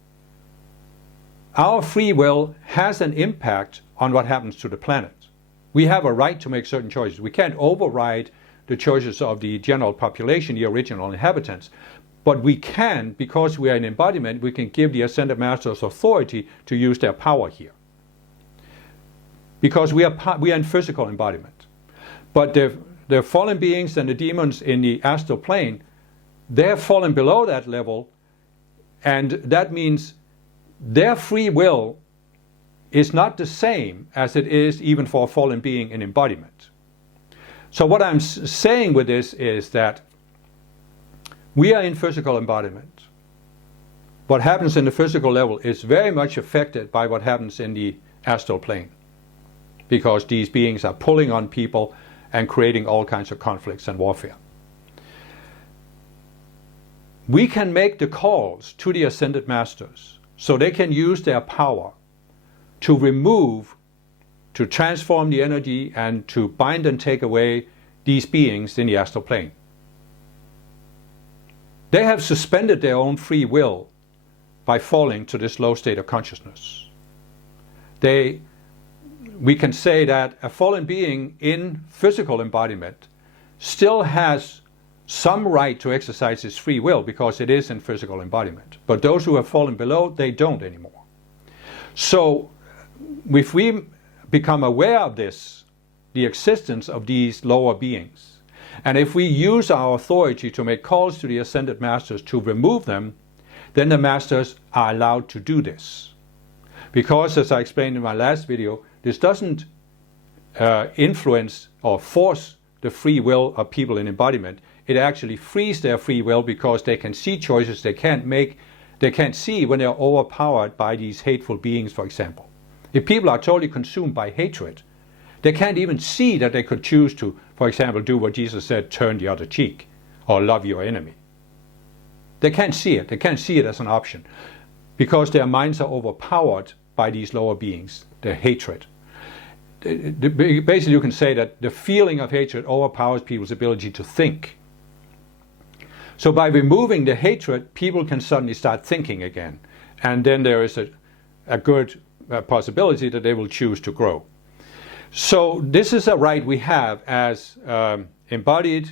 our free will has an impact on what happens to the planet. We have a right to make certain choices. We can't override the choices of the general population, the original inhabitants. But we can, because we are in embodiment, we can give the Ascended Masters authority to use their power here. Because we are in physical embodiment. But the fallen beings and the demons in the astral plane, they have fallen below that level, and that means their free will is not the same as it is even for a fallen being in embodiment. So what I'm saying with this is that we are in physical embodiment. What happens in the physical level is very much affected by what happens in the astral plane, because these beings are pulling on people and creating all kinds of conflicts and warfare. We can make the calls to the Ascended Masters so they can use their power to remove, to transform the energy and to bind and take away these beings in the astral plane. They have suspended their own free will by falling to this low state of consciousness. We can say that a fallen being in physical embodiment still has some right to exercise his free will because it is in physical embodiment. But those who have fallen below, they don't anymore. So if we become aware of this, the existence of these lower beings, and if we use our authority to make calls to the Ascended Masters to remove them, then the Masters are allowed to do this. Because, as I explained in my last video, this doesn't influence or force the free will of people in embodiment. It actually frees their free will because they can see choices they can't make, they can't see when they're overpowered by these hateful beings, for example. If people are totally consumed by hatred, they can't even see that they could choose to, for example, do what Jesus said, turn the other cheek, or love your enemy. They can't see it. They can't see it as an option because their minds are overpowered by these lower beings, their hatred. Basically, you can say that the feeling of hatred overpowers people's ability to think. So by removing the hatred, people can suddenly start thinking again. And then there is a good possibility that they will choose to grow. So this is a right we have as embodied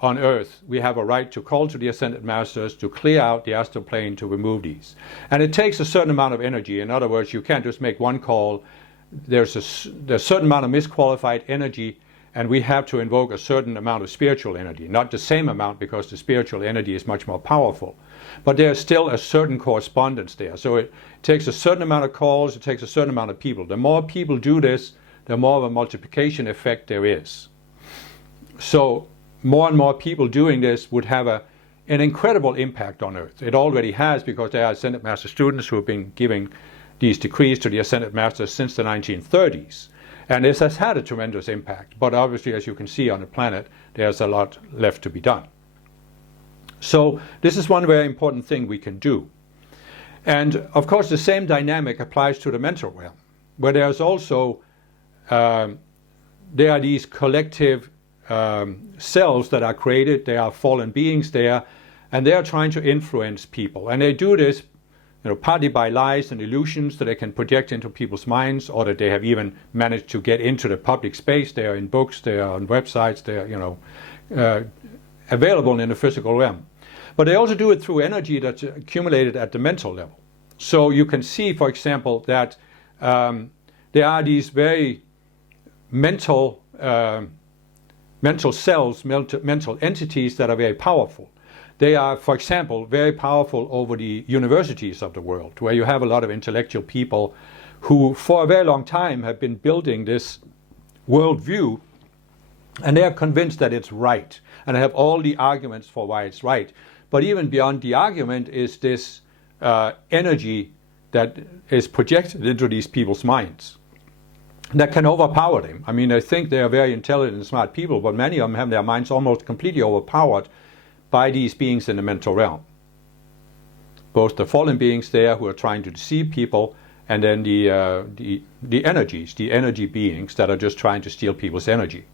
on Earth. We have a right to call to the Ascended Masters to clear out the astral plane to remove these. And it takes a certain amount of energy. In other words, you can't just make one call. There's a certain amount of misqualified energy, and we have to invoke a certain amount of spiritual energy. Not the same amount, because the spiritual energy is much more powerful. But there's still a certain correspondence there. So it takes a certain amount of calls, it takes a certain amount of people. The more people do this, the more of a multiplication effect there is. So more and more people doing this would have an incredible impact on Earth. It already has, because there are Ascended Master students who have been giving these decrees to the Ascended Masters since the 1930s. And this has had a tremendous impact. But obviously, as you can see on the planet, there's a lot left to be done. So this is one very important thing we can do. And of course, the same dynamic applies to the mental realm, where there's also, there are these collective cells that are created. There are fallen beings there, and they are trying to influence people. And they do this, partly by lies and illusions that they can project into people's minds, or that they have even managed to get into the public space. They are in books, they are on websites, they are, available in the physical realm. But they also do it through energy that's accumulated at the mental level. So you can see, for example, that there are these very mental cells, mental entities that are very powerful. They are, for example, very powerful over the universities of the world, where you have a lot of intellectual people who, for a very long time, have been building this worldview, and they are convinced that it's right, and have all the arguments for why it's right. But even beyond the argument is this energy that is projected into these people's minds that can overpower them. I mean, I think they are very intelligent and smart people, but many of them have their minds almost completely overpowered by these beings in the mental realm. Both the fallen beings there who are trying to deceive people, and then the energies, the energy beings that are just trying to steal people's energy.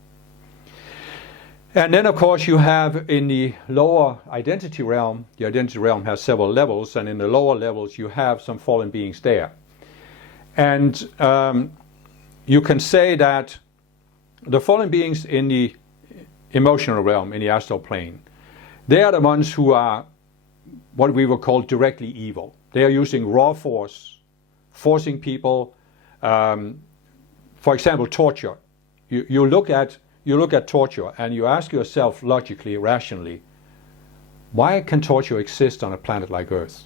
And then, of course, you have in the lower identity realm, the identity realm has several levels, and in the lower levels you have some fallen beings there. And you can say that the fallen beings in the emotional realm, in the astral plane, they are the ones who are what we would call directly evil. They are using raw force, forcing people, for example, torture. You look at torture and you ask yourself logically, rationally, why can torture exist on a planet like Earth?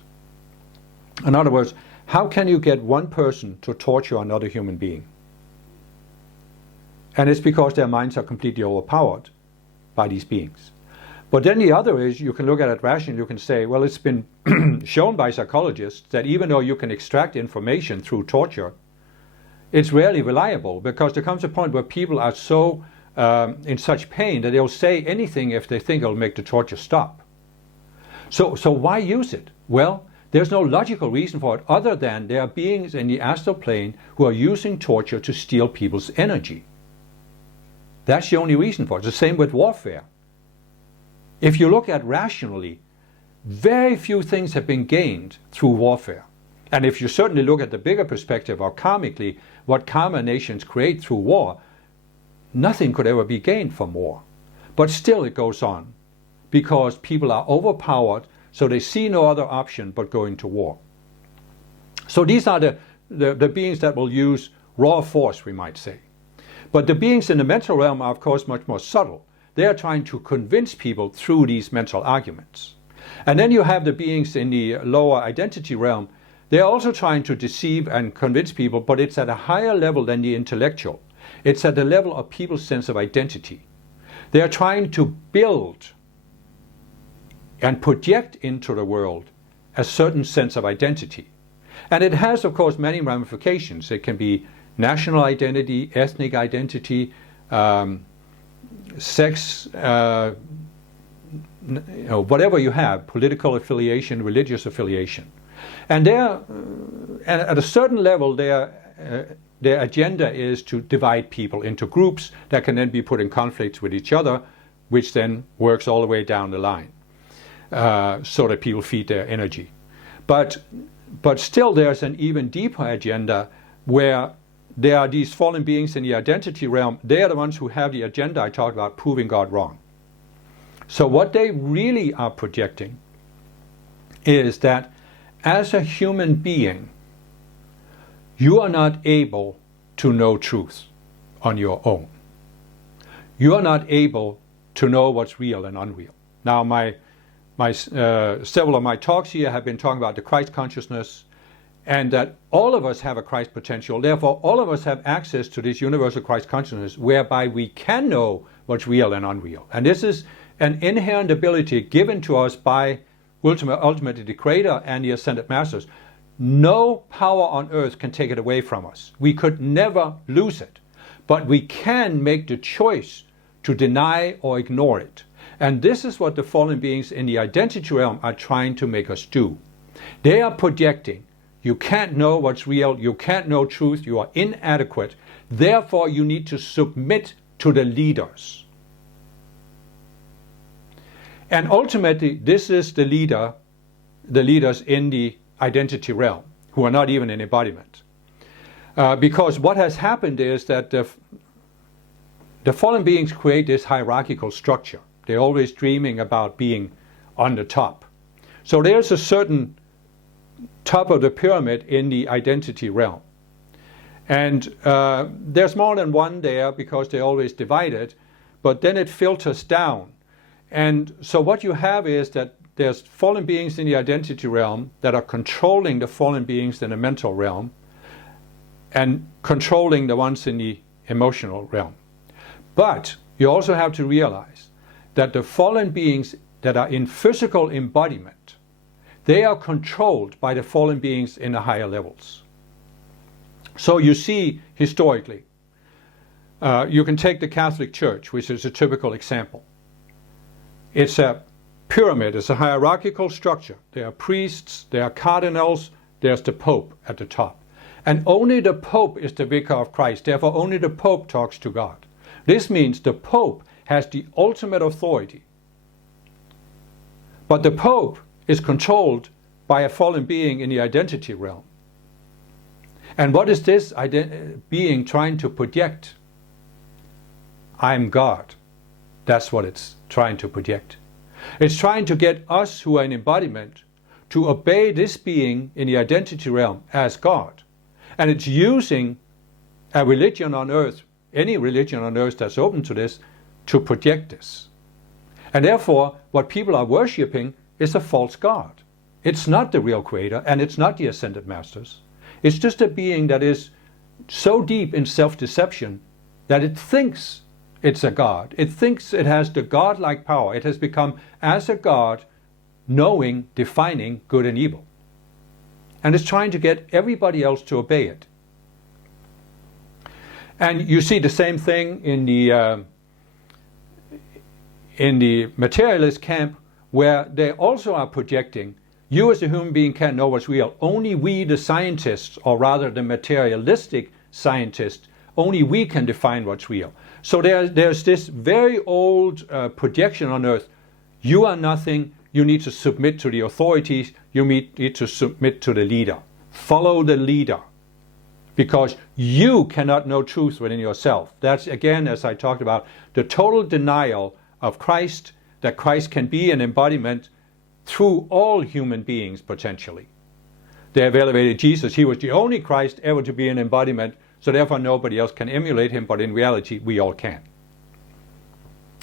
In other words, how can you get one person to torture another human being? And it's because their minds are completely overpowered by these beings. But then the other is, you can look at it rationally, you can say, well, it's been shown by psychologists that even though you can extract information through torture, it's rarely reliable, because there comes a point where people are so in such pain that they'll say anything if they think it'll make the torture stop. So why use it? Well, there's no logical reason for it other than there are beings in the astral plane who are using torture to steal people's energy. That's the only reason for it. It's the same with warfare. If you look at rationally, very few things have been gained through warfare. And if you certainly look at the bigger perspective, or karmically, what karma nations create through war, nothing could ever be gained from war. But still it goes on, because people are overpowered, so they see no other option but going to war. So these are the beings that will use raw force, we might say. But the beings in the mental realm are, of course, much more subtle. They are trying to convince people through these mental arguments. And then you have the beings in the lower identity realm. They are also trying to deceive and convince people, but it's at a higher level than the intellectual. It's at the level of people's sense of identity. They are trying to build and project into the world a certain sense of identity. And it has, of course, many ramifications. It can be national identity, ethnic identity, sex, whatever you have, political affiliation, religious affiliation. And at a certain level, their agenda is to divide people into groups that can then be put in conflict with each other, which then works all the way down the line, so that people feed their energy. But still there's an even deeper agenda where there are these fallen beings in the identity realm. They are the ones who have the agenda I talked about, proving God wrong. So what they really are projecting is that as a human being, you are not able to know truth on your own. You are not able to know what's real and unreal. Now, several of my talks here have been talking about the Christ consciousness, and that all of us have a Christ potential. Therefore, all of us have access to this universal Christ consciousness whereby we can know what's real and unreal. And this is an inherent ability given to us by ultimately the Creator and the Ascended Masters. No power on earth can take it away from us. We could never lose it. But we can make the choice to deny or ignore it. And this is what the fallen beings in the identity realm are trying to make us do. They are projecting, you can't know what's real, you can't know truth, you are inadequate, therefore you need to submit to the leaders. And ultimately, this is the leaders in the identity realm, who are not even in embodiment. Because what has happened is that the fallen beings create this hierarchical structure. They're always dreaming about being on the top. So there's a certain top of the pyramid in the identity realm. And there's more than one there because they're always divided, but then it filters down. And so what you have is that there's fallen beings in the identity realm that are controlling the fallen beings in the mental realm and controlling the ones in the emotional realm. But you also have to realize that the fallen beings that are in physical embodiment, they are controlled by the fallen beings in the higher levels. So you see, historically, you can take the Catholic Church, which is a typical example. It's a pyramid, it's a hierarchical structure. There are priests, there are cardinals, there's the Pope at the top. And only the Pope is the vicar of Christ, therefore only the Pope talks to God. This means the Pope has the ultimate authority. But the Pope is controlled by a fallen being in the identity realm. And what is this being trying to project? I'm God. That's what it's trying to project. It's trying to get us who are in embodiment to obey this being in the identity realm as God. And it's using a religion on earth, any religion on earth that's open to this, to project this. And therefore, what people are worshipping is a false God. It's not the real Creator, and it's not the Ascended Masters. It's just a being that is so deep in self-deception that it thinks it's a God. It thinks it has the God-like power. It has become, as a God, knowing, defining good and evil. And it's trying to get everybody else to obey it. And you see the same thing in the materialist camp, where they also are projecting, you as a human being can't know what's real. Only we, the scientists, or rather the materialistic scientists, only we can define what's real. So there's this very old projection on earth. You are nothing. You need to submit to the authorities. You need to submit to the leader. Follow the leader. Because you cannot know truth within yourself. That's, again, as I talked about, the total denial of Christ, that Christ can be an embodiment through all human beings, potentially. They have elevated Jesus. He was the only Christ ever to be an embodiment, so therefore nobody else can emulate him, but in reality, we all can.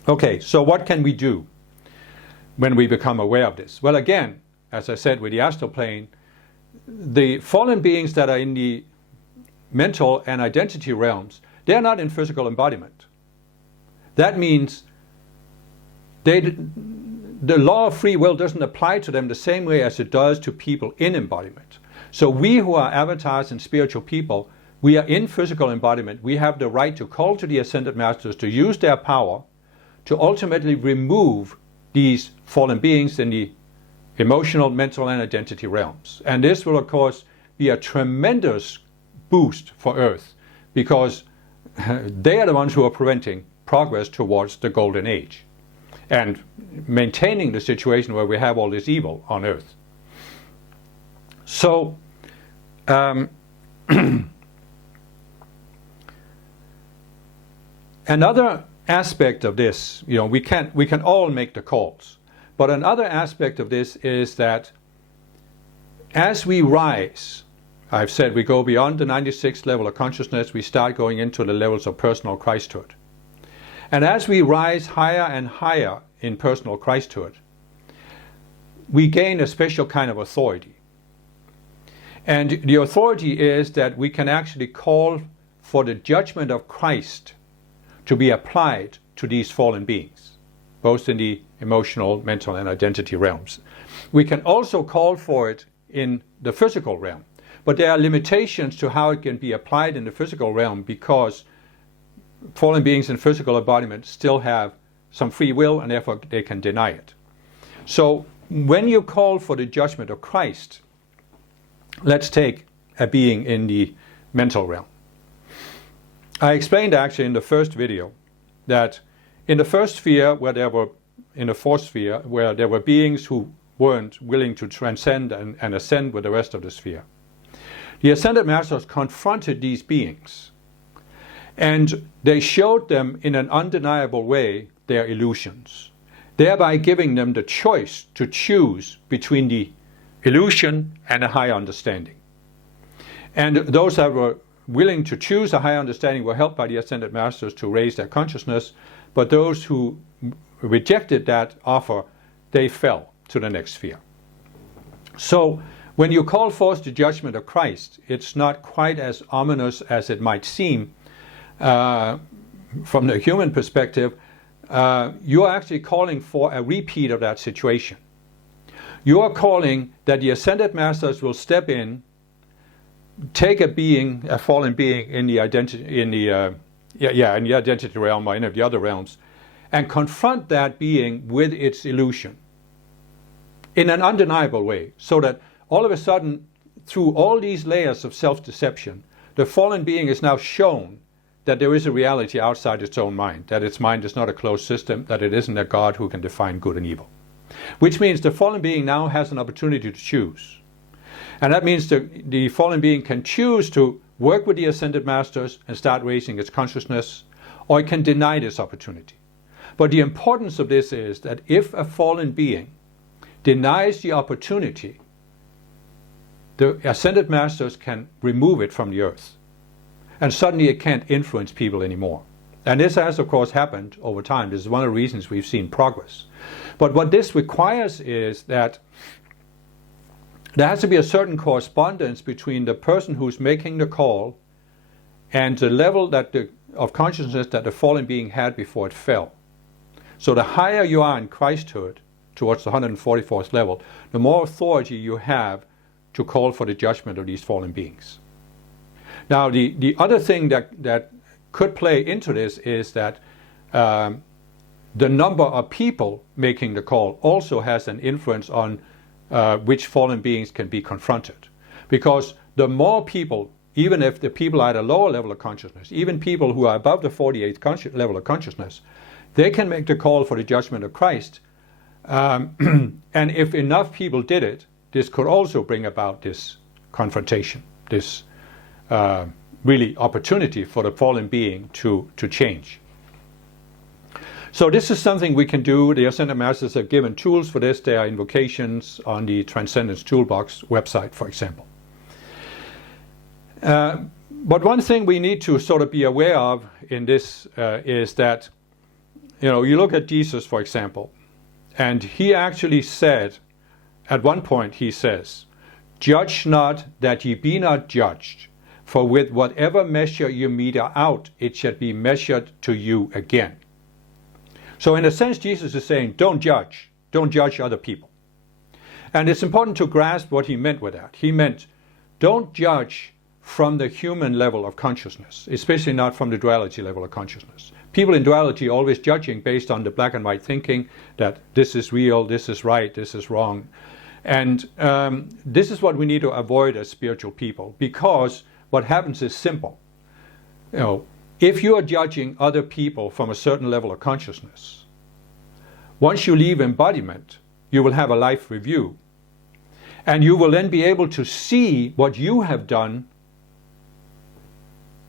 Okay, so what can we do when we become aware of this? Well, again, as I said with the astral plane, the fallen beings that are in the mental and identity realms, they're not in physical embodiment. That means the law of free will doesn't apply to them the same way as it does to people in embodiment. So we who are avatars and spiritual people, we are in physical embodiment. We have the right to call to the Ascended Masters to use their power to ultimately remove these fallen beings in the emotional, mental, and identity realms. And this will, of course, be a tremendous boost for Earth, because they are the ones who are preventing progress towards the Golden Age and maintaining the situation where we have all this evil on Earth. So Another aspect of this, we can all make the calls, but another aspect of this is that as we rise, I've said we go beyond the 96th level of consciousness, we start going into the levels of personal Christhood. And as we rise higher and higher in personal Christhood, we gain a special kind of authority. And the authority is that we can actually call for the judgment of Christ to be applied to these fallen beings, both in the emotional, mental, and identity realms. We can also call for it in the physical realm, but there are limitations to how it can be applied in the physical realm because fallen beings in physical embodiment still have some free will and therefore they can deny it. So when you call for the judgment of Christ, let's take a being in the mental realm. I explained actually in the first video that in the first sphere, in the fourth sphere, where there were beings who weren't willing to transcend and ascend with the rest of the sphere, the Ascended Masters confronted these beings and they showed them in an undeniable way their illusions, thereby giving them the choice to choose between the illusion and a higher understanding. And those that were willing to choose a higher understanding were helped by the Ascended Masters to raise their consciousness, but those who rejected that offer, they fell to the next sphere. So when you call forth the judgment of Christ, it's not quite as ominous as it might seem from the human perspective. You're actually calling for a repeat of that situation. You are calling that the Ascended Masters will step in, take a fallen being in the identity, in the identity realm or any of the other realms, and confront that being with its illusion in an undeniable way, so that all of a sudden, through all these layers of self-deception, the fallen being is now shown that there is a reality outside its own mind, that its mind is not a closed system, that it isn't a God who can define good and evil. Which means the fallen being now has an opportunity to choose. And that means the fallen being can choose to work with the Ascended Masters and start raising its consciousness, or it can deny this opportunity. But the importance of this is that if a fallen being denies the opportunity, the Ascended Masters can remove it from the earth. And suddenly it can't influence people anymore. And this has, of course, happened over time. This is one of the reasons we've seen progress. But what this requires is that there has to be a certain correspondence between the person who's making the call and the level of consciousness that the fallen being had before it fell. So the higher you are in Christhood, towards the 144th level, the more authority you have to call for the judgment of these fallen beings. Now, the other thing that could play into this is that the number of people making the call also has an influence on which fallen beings can be confronted. Because the more people, even if the people are at a lower level of consciousness, even people who are above the 48th level of consciousness, they can make the call for the judgment of Christ. And if enough people did it, this could also bring about this confrontation, this really opportunity for the fallen being to change. So this is something we can do. The Ascended Masters have given tools for this. There are invocations on the Transcendence Toolbox website, for example. But one thing we need to sort of be aware of in this is that, you look at Jesus, for example, and he actually said, at one point he says, "Judge not that ye be not judged, for with whatever measure you meter out, it shall be measured to you again." So in a sense, Jesus is saying, don't judge other people. And it's important to grasp what he meant with that. He meant, don't judge from the human level of consciousness, especially not from the duality level of consciousness. People in duality are always judging based on the black and white thinking that this is real, this is right, this is wrong. And this is what we need to avoid as spiritual people, because what happens is simple. If you are judging other people from a certain level of consciousness, once you leave embodiment, you will have a life review. And you will then be able to see what you have done,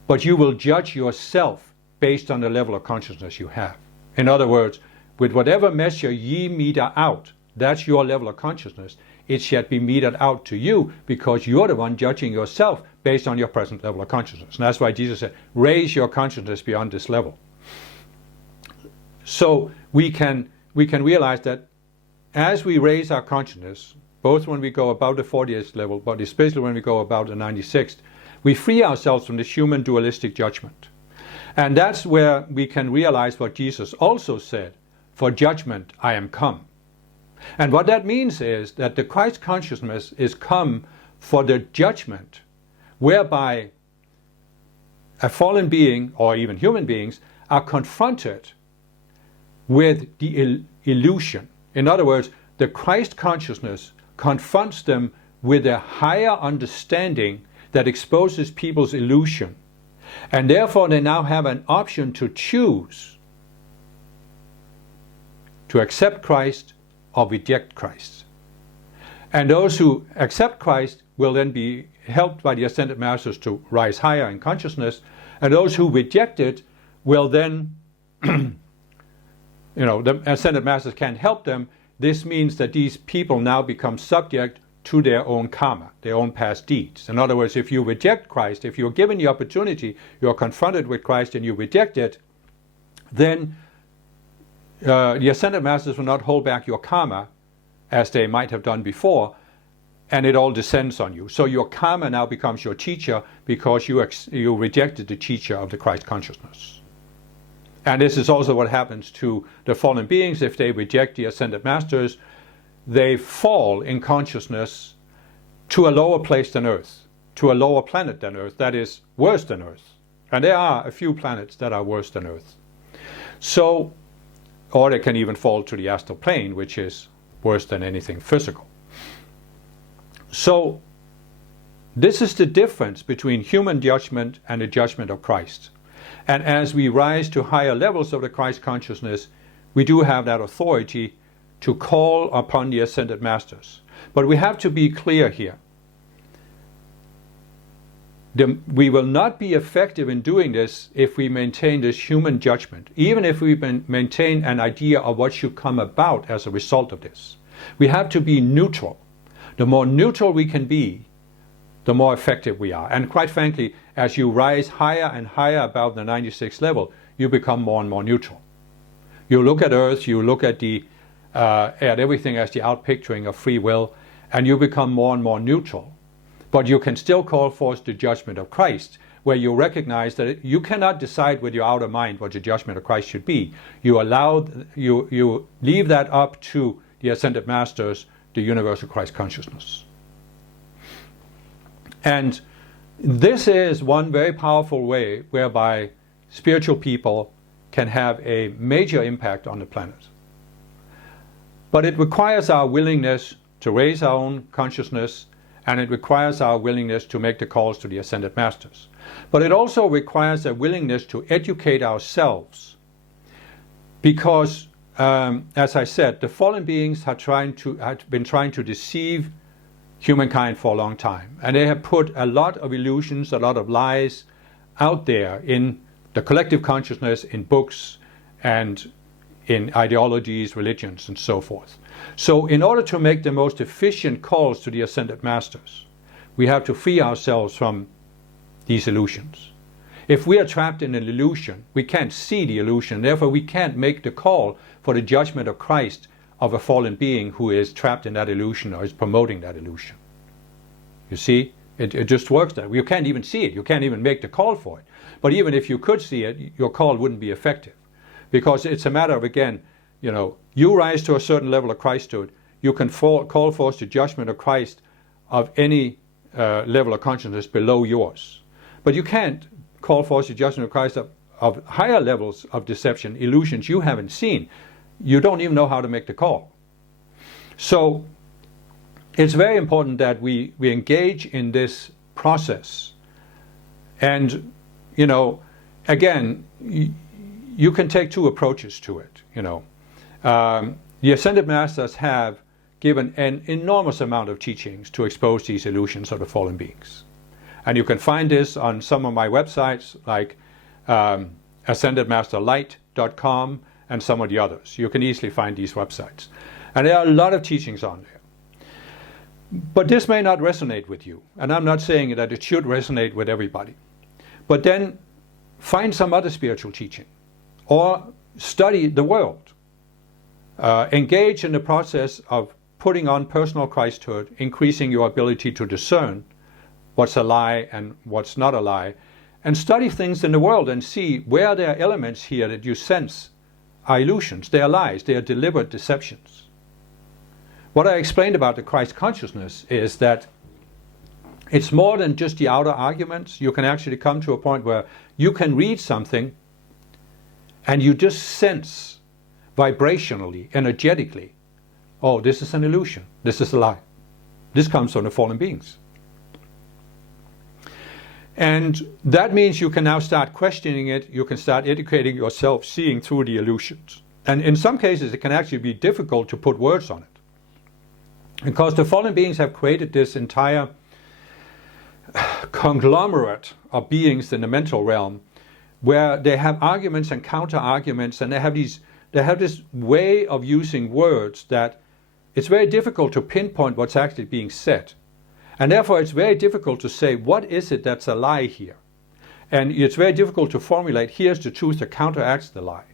but you will judge yourself based on the level of consciousness you have. In other words, with whatever measure ye meter out, that's your level of consciousness, it shall be metered out to you, because you're the one judging yourself based on your present level of consciousness. And that's why Jesus said, raise your consciousness beyond this level. So we can realize that as we raise our consciousness, both when we go above the 40th level, but especially when we go above the 96th, we free ourselves from this human dualistic judgment. And that's where we can realize what Jesus also said, for judgment I am come. And what that means is that the Christ consciousness is come for the judgment, whereby a fallen being, or even human beings, are confronted with the illusion. In other words, the Christ consciousness confronts them with a higher understanding that exposes people's illusion. And therefore they now have an option to choose to accept Christ or reject Christ. And those who accept Christ will then be helped by the Ascended Masters to rise higher in consciousness, and those who reject it will then, the Ascended Masters can't help them. This means that these people now become subject to their own karma, their own past deeds. In other words, if you reject Christ, if you're given the opportunity, you're confronted with Christ and you reject it, then the Ascended Masters will not hold back your karma as they might have done before, and it all descends on you. So your karma now becomes your teacher, because you rejected the teacher of the Christ consciousness. And this is also what happens to the fallen beings. If they reject the Ascended Masters, they fall in consciousness to a lower place than Earth, to a lower planet than Earth, that is worse than Earth. And there are a few planets that are worse than Earth. So, or they can even fall to the astral plane, which is worse than anything physical. So, this is the difference between human judgment and the judgment of Christ. And as we rise to higher levels of the Christ consciousness, we do have that authority to call upon the Ascended Masters. But we have to be clear here. We will not be effective in doing this if we maintain this human judgment, even if we maintain an idea of what should come about as a result of this. We have to be neutral. The more neutral we can be, the more effective we are. And quite frankly, as you rise higher and higher above the 96th level, you become more and more neutral. You look at Earth, you look at everything as the outpicturing of free will, and you become more and more neutral. But you can still call forth the judgment of Christ, where you recognize that you cannot decide with your outer mind what the judgment of Christ should be. You leave that up to the Ascended Masters, the universal Christ consciousness. And this is one very powerful way whereby spiritual people can have a major impact on the planet. But it requires our willingness to raise our own consciousness, and it requires our willingness to make the calls to the Ascended Masters. But it also requires a willingness to educate ourselves, because, as I said, the fallen beings had been trying to deceive humankind for a long time, and they have put a lot of illusions, a lot of lies out there in the collective consciousness, in books and in ideologies, religions, and so forth. So in order to make the most efficient calls to the Ascended Masters, we have to free ourselves from these illusions. If we are trapped in an illusion, we can't see the illusion, therefore we can't make the call for the judgment of Christ of a fallen being who is trapped in that illusion or is promoting that illusion. You see, it just works that way. You can't even see it, you can't even make the call for it. But even if you could see it, your call wouldn't be effective. Because it's a matter of, again, you rise to a certain level of Christhood, you can call forth the judgment of Christ of any level of consciousness below yours. But you can't call forth the judgment of Christ of higher levels of deception, illusions you haven't seen. You don't even know how to make the call. So it's very important that we engage in this process. And, again, you can take two approaches to it. The Ascended Masters have given an enormous amount of teachings to expose these illusions of the fallen beings. And you can find this on some of my websites, like ascendedmasterlight.com, and some of the others. You can easily find these websites. And there are a lot of teachings on there. But this may not resonate with you. And I'm not saying that it should resonate with everybody. But then find some other spiritual teaching. Or study the world. Engage in the process of putting on personal Christhood, increasing your ability to discern what's a lie and what's not a lie, and study things in the world and see where there are elements here that you sense are illusions, they are lies, they are deliberate deceptions. What I explained about the Christ consciousness is that it's more than just the outer arguments. You can actually come to a point where you can read something and you just sense vibrationally, energetically, oh, this is an illusion, this is a lie. This comes from the fallen beings. And that means you can now start questioning it, you can start educating yourself, seeing through the illusions. And in some cases it can actually be difficult to put words on it. Because the fallen beings have created this entire conglomerate of beings in the mental realm where they have arguments and counter-arguments, and they have this way of using words that it's very difficult to pinpoint what's actually being said. And therefore it's very difficult to say, what is it that's a lie here? And it's very difficult to formulate, here's the truth that counteracts the lie.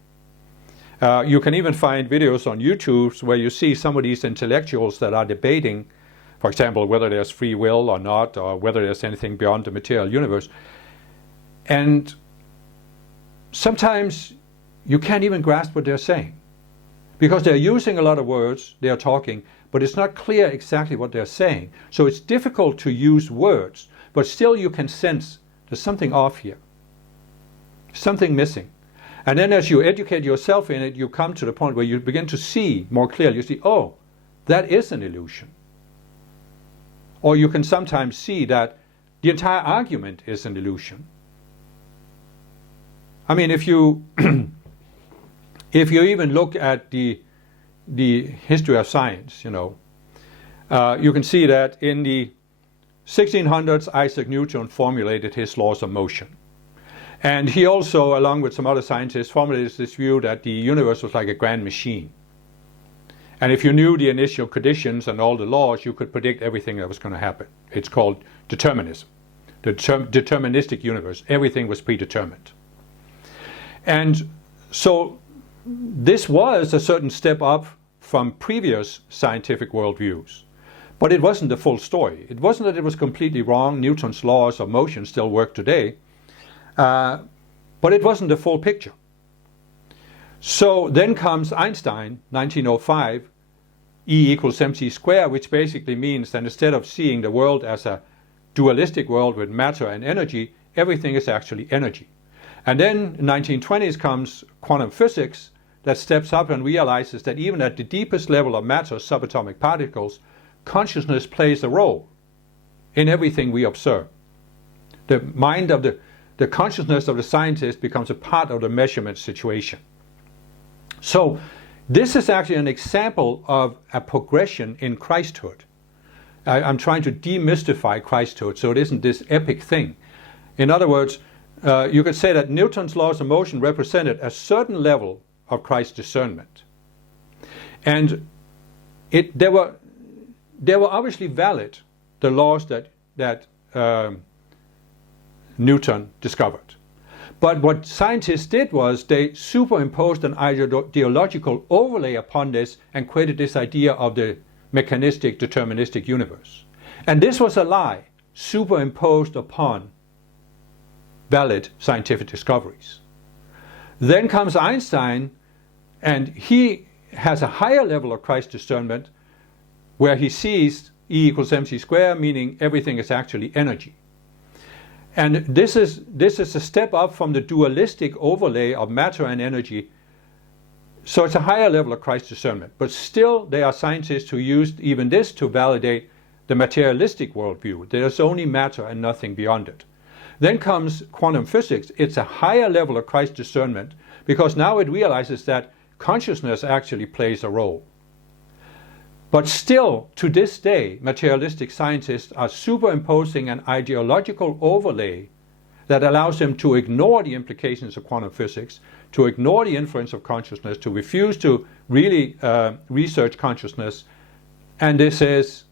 You can even find videos on YouTube where you see some of these intellectuals that are debating, for example, whether there's free will or not, or whether there's anything beyond the material universe. And sometimes you can't even grasp what they're saying. Because they're using a lot of words, they're talking, but it's not clear exactly what they're saying. So it's difficult to use words, but still you can sense there's something off here, something missing. And then as you educate yourself in it, you come to the point where you begin to see more clearly. You see, oh, that is an illusion. Or you can sometimes see that the entire argument is an illusion. I mean, if you even look at the history of science, you can see that in the 1600s, Isaac Newton formulated his laws of motion. And he also, along with some other scientists, formulated this view that the universe was like a grand machine. And if you knew the initial conditions and all the laws, you could predict everything that was going to happen. It's called determinism. The deterministic universe. Everything was predetermined. And so this was a certain step up from previous scientific worldviews. But it wasn't the full story. It wasn't that it was completely wrong. Newton's laws of motion still work today. But it wasn't the full picture. So then comes Einstein, 1905, E equals mc squared, which basically means that instead of seeing the world as a dualistic world with matter and energy, everything is actually energy. And then in 1920s comes quantum physics that steps up and realizes that even at the deepest level of matter, subatomic particles, consciousness plays a role in everything we observe. The mind of the consciousness of the scientist becomes a part of the measurement situation. So this is actually an example of a progression in Christhood. I'm trying to demystify Christhood so it isn't this epic thing. In other words, you could say that Newton's laws of motion represented a certain level of Christ's discernment. And they were obviously valid, the laws that Newton discovered. But what scientists did was they superimposed an ideological overlay upon this and created this idea of the mechanistic, deterministic universe. And this was a lie superimposed upon valid scientific discoveries. Then comes Einstein, and he has a higher level of Christ discernment where he sees E equals mc squared, meaning everything is actually energy. And this is a step up from the dualistic overlay of matter and energy. So it's a higher level of Christ discernment. But still, there are scientists who used even this to validate the materialistic worldview. There's only matter and nothing beyond it. Then comes quantum physics. It's a higher level of Christ discernment because now it realizes that consciousness actually plays a role. But still, to this day, materialistic scientists are superimposing an ideological overlay that allows them to ignore the implications of quantum physics, to ignore the influence of consciousness, to refuse to really research consciousness. And this is,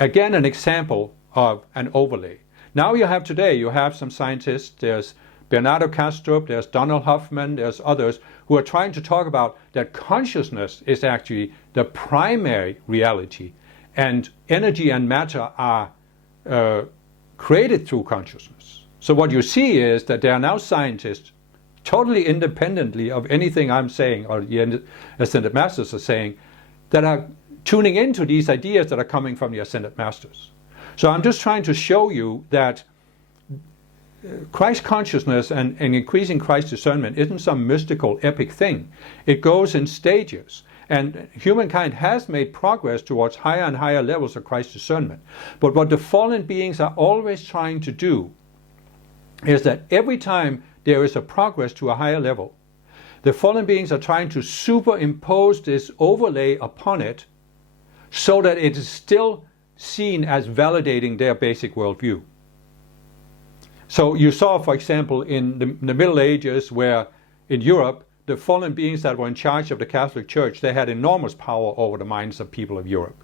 again, an example of an overlay. Now you have some scientists, there's Bernardo Kastrup, there's Donald Hoffman, there's others who are trying to talk about that consciousness is actually the primary reality, and energy and matter are created through consciousness. So what you see is that there are now scientists, totally independently of anything I'm saying or the Ascended Masters are saying, that are tuning into these ideas that are coming from the Ascended Masters. So I'm just trying to show you that Christ consciousness and increasing Christ discernment isn't some mystical epic thing. It goes in stages. And humankind has made progress towards higher and higher levels of Christ discernment. But what the fallen beings are always trying to do is that every time there is a progress to a higher level, the fallen beings are trying to superimpose this overlay upon it so that it is still seen as validating their basic worldview. So you saw, for example, in the Middle Ages, where in Europe, the fallen beings that were in charge of the Catholic Church, they had enormous power over the minds of people of Europe.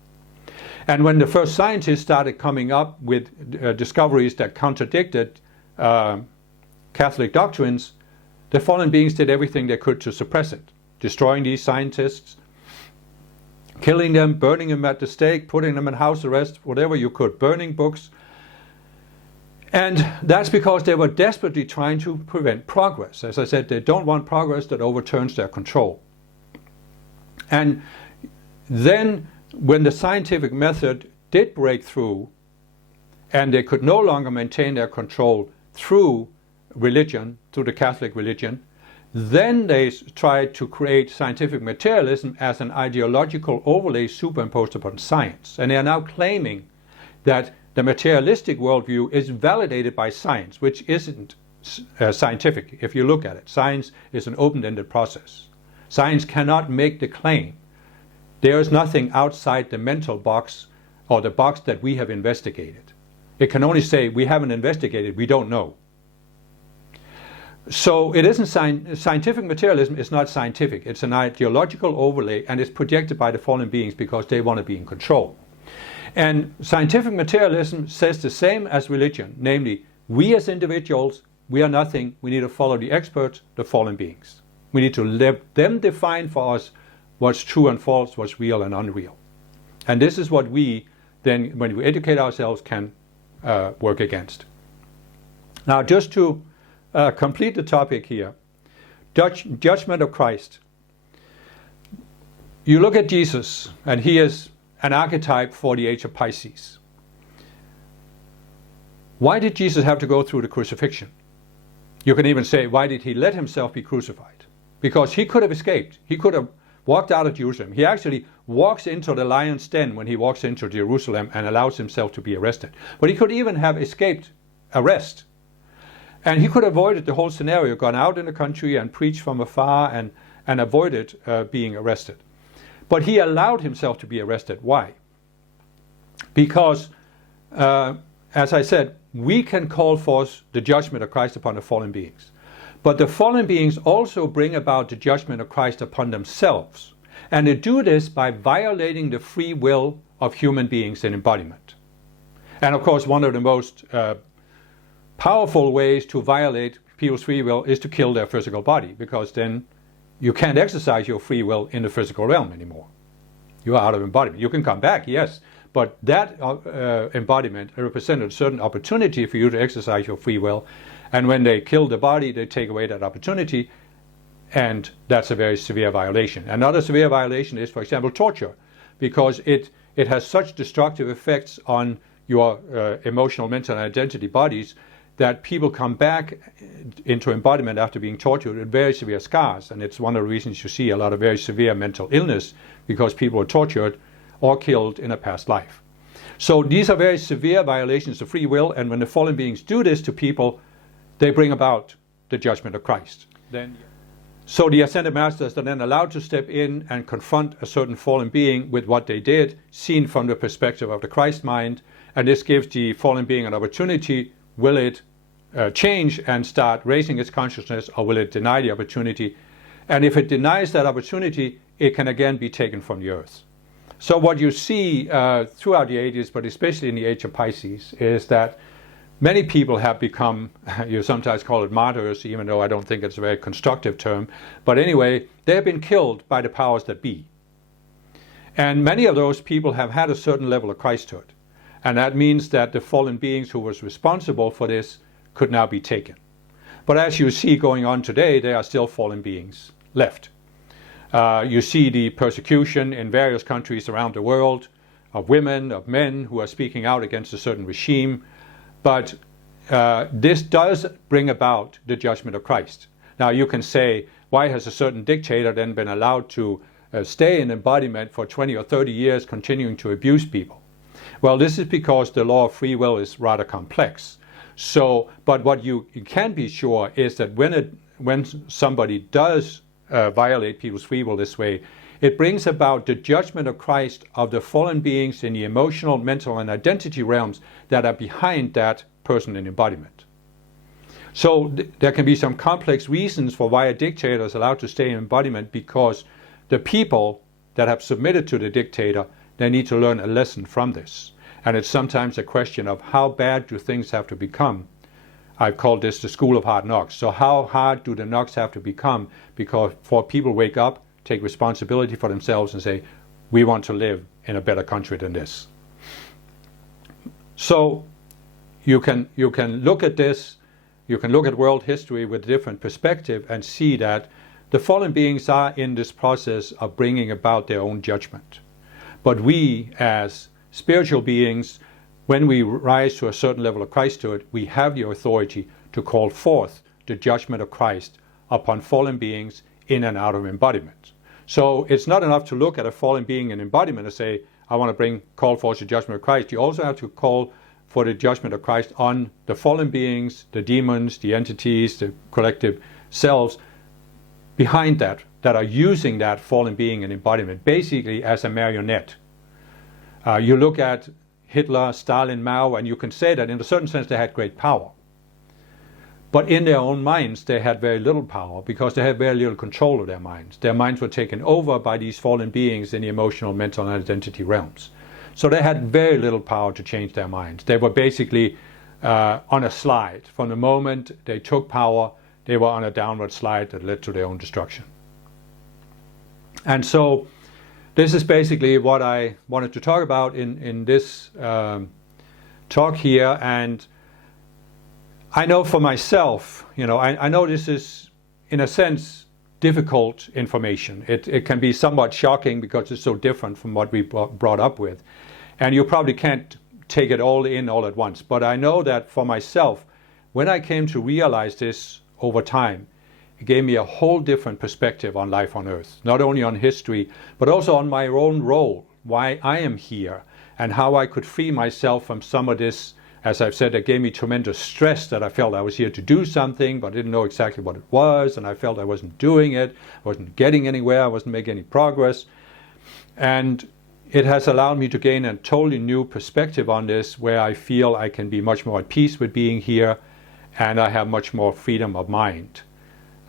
And when the first scientists started coming up with discoveries that contradicted Catholic doctrines, the fallen beings did everything they could to suppress it, destroying these scientists, killing them, burning them at the stake, putting them in house arrest, whatever you could, burning books. And that's because they were desperately trying to prevent progress. As I said, they don't want progress that overturns their control. And then when the scientific method did break through and they could no longer maintain their control through religion, through the Catholic religion, then they tried to create scientific materialism as an ideological overlay superimposed upon science. And they are now claiming that the materialistic worldview is validated by science, which isn't scientific if you look at it. Science is an open-ended process. Science cannot make the claim. There is nothing outside the mental box or the box that we have investigated. It can only say, we haven't investigated, we don't know. So it isn't scientific materialism is not scientific. It's an ideological overlay, and it's projected by the fallen beings because they want to be in control. And scientific materialism says the same as religion, namely, we as individuals, we are nothing. We need to follow the experts, the fallen beings. We need to let them define for us what's true and false, what's real and unreal. And this is what we then, when we educate ourselves, can work against. Now, just to complete the topic here, judgment of Christ. You look at Jesus, and he is an archetype for the age of Pisces. Why did Jesus have to go through the crucifixion? You can even say, why did he let himself be crucified? Because he could have escaped. He could have walked out of Jerusalem. He actually walks into the lion's den when he walks into Jerusalem and allows himself to be arrested. But he could even have escaped arrest. And he could have avoided the whole scenario, gone out in the country and preached from afar and avoided being arrested. But he allowed himself to be arrested. Why? Because, as I said, we can call forth the judgment of Christ upon the fallen beings. But the fallen beings also bring about the judgment of Christ upon themselves. And they do this by violating the free will of human beings in embodiment. And of course, one of the most powerful ways to violate people's free will is to kill their physical body, because then you can't exercise your free will in the physical realm anymore. You are out of embodiment. You can come back, yes, but that embodiment represented a certain opportunity for you to exercise your free will. And when they kill the body, they take away that opportunity, and that's a very severe violation. Another severe violation is, for example, torture, because it has such destructive effects on your emotional, mental, and identity bodies that people come back into embodiment after being tortured with very severe scars. And it's one of the reasons you see a lot of very severe mental illness, because people were tortured or killed in a past life. So these are very severe violations of free will, and when the fallen beings do this to people, they bring about the judgment of Christ. So the Ascended Masters are then allowed to step in and confront a certain fallen being with what they did, seen from the perspective of the Christ mind, and this gives the fallen being an opportunity. Will it change and start raising its consciousness, or will it deny the opportunity? And if it denies that opportunity, it can again be taken from the earth. So what you see throughout the ages, but especially in the age of Pisces, is that many people have become, you sometimes call it martyrs, even though I don't think it's a very constructive term, but anyway, they have been killed by the powers that be. And many of those people have had a certain level of Christhood. And that means that the fallen beings who was responsible for this could now be taken. But as you see going on today, there are still fallen beings left. You see the persecution in various countries around the world of women, of men who are speaking out against a certain regime. But this does bring about the judgment of Christ. Now you can say, why has a certain dictator then been allowed to stay in embodiment for 20 or 30 years, continuing to abuse people? Well, this is because the law of free will is rather complex. So, but what you can be sure is that when somebody does violate people's free will this way, it brings about the judgment of Christ of the fallen beings in the emotional, mental, and identity realms that are behind that person in embodiment. So there can be some complex reasons for why a dictator is allowed to stay in embodiment, because the people that have submitted to the dictator, they need to learn a lesson from this. And it's sometimes a question of how bad do things have to become. I've called this the school of hard knocks. So how hard do the knocks have to become before people wake up, take responsibility for themselves and say, we want to live in a better country than this. So you can look at this, you can look at world history with a different perspective and see that the fallen beings are in this process of bringing about their own judgment. But we as spiritual beings, when we rise to a certain level of Christhood, we have the authority to call forth the judgment of Christ upon fallen beings in and out of embodiment. So it's not enough to look at a fallen being in embodiment and say, I want to call forth the judgment of Christ. You also have to call for the judgment of Christ on the fallen beings, the demons, the entities, the collective selves behind that are using that fallen being in embodiment, basically as a marionette. You look at Hitler, Stalin, Mao, and you can say that in a certain sense they had great power. But in their own minds they had very little power, because they had very little control of their minds. Their minds were taken over by these fallen beings in the emotional, mental, and identity realms. So they had very little power to change their minds. They were basically on a slide. From the moment they took power, they were on a downward slide that led to their own destruction. And so this is basically what I wanted to talk about in this talk here. And I know for myself, I know this is, in a sense, difficult information. It can be somewhat shocking because it's so different from what we brought up with. And you probably can't take it all in all at once. But I know that for myself, when I came to realize this over time, it gave me a whole different perspective on life on Earth, not only on history, but also on my own role, why I am here, and how I could free myself from some of this. As I've said, it gave me tremendous stress that I felt I was here to do something, but I didn't know exactly what it was, and I felt I wasn't doing it, wasn't getting anywhere, I wasn't making any progress. And it has allowed me to gain a totally new perspective on this, where I feel I can be much more at peace with being here, and I have much more freedom of mind.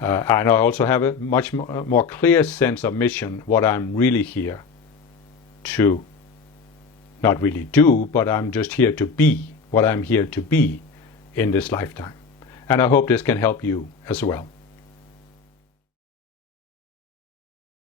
And I also have a much more clear sense of mission, what I'm really here to not really do, but I'm just here to be what I'm here to be in this lifetime. And I hope this can help you as well.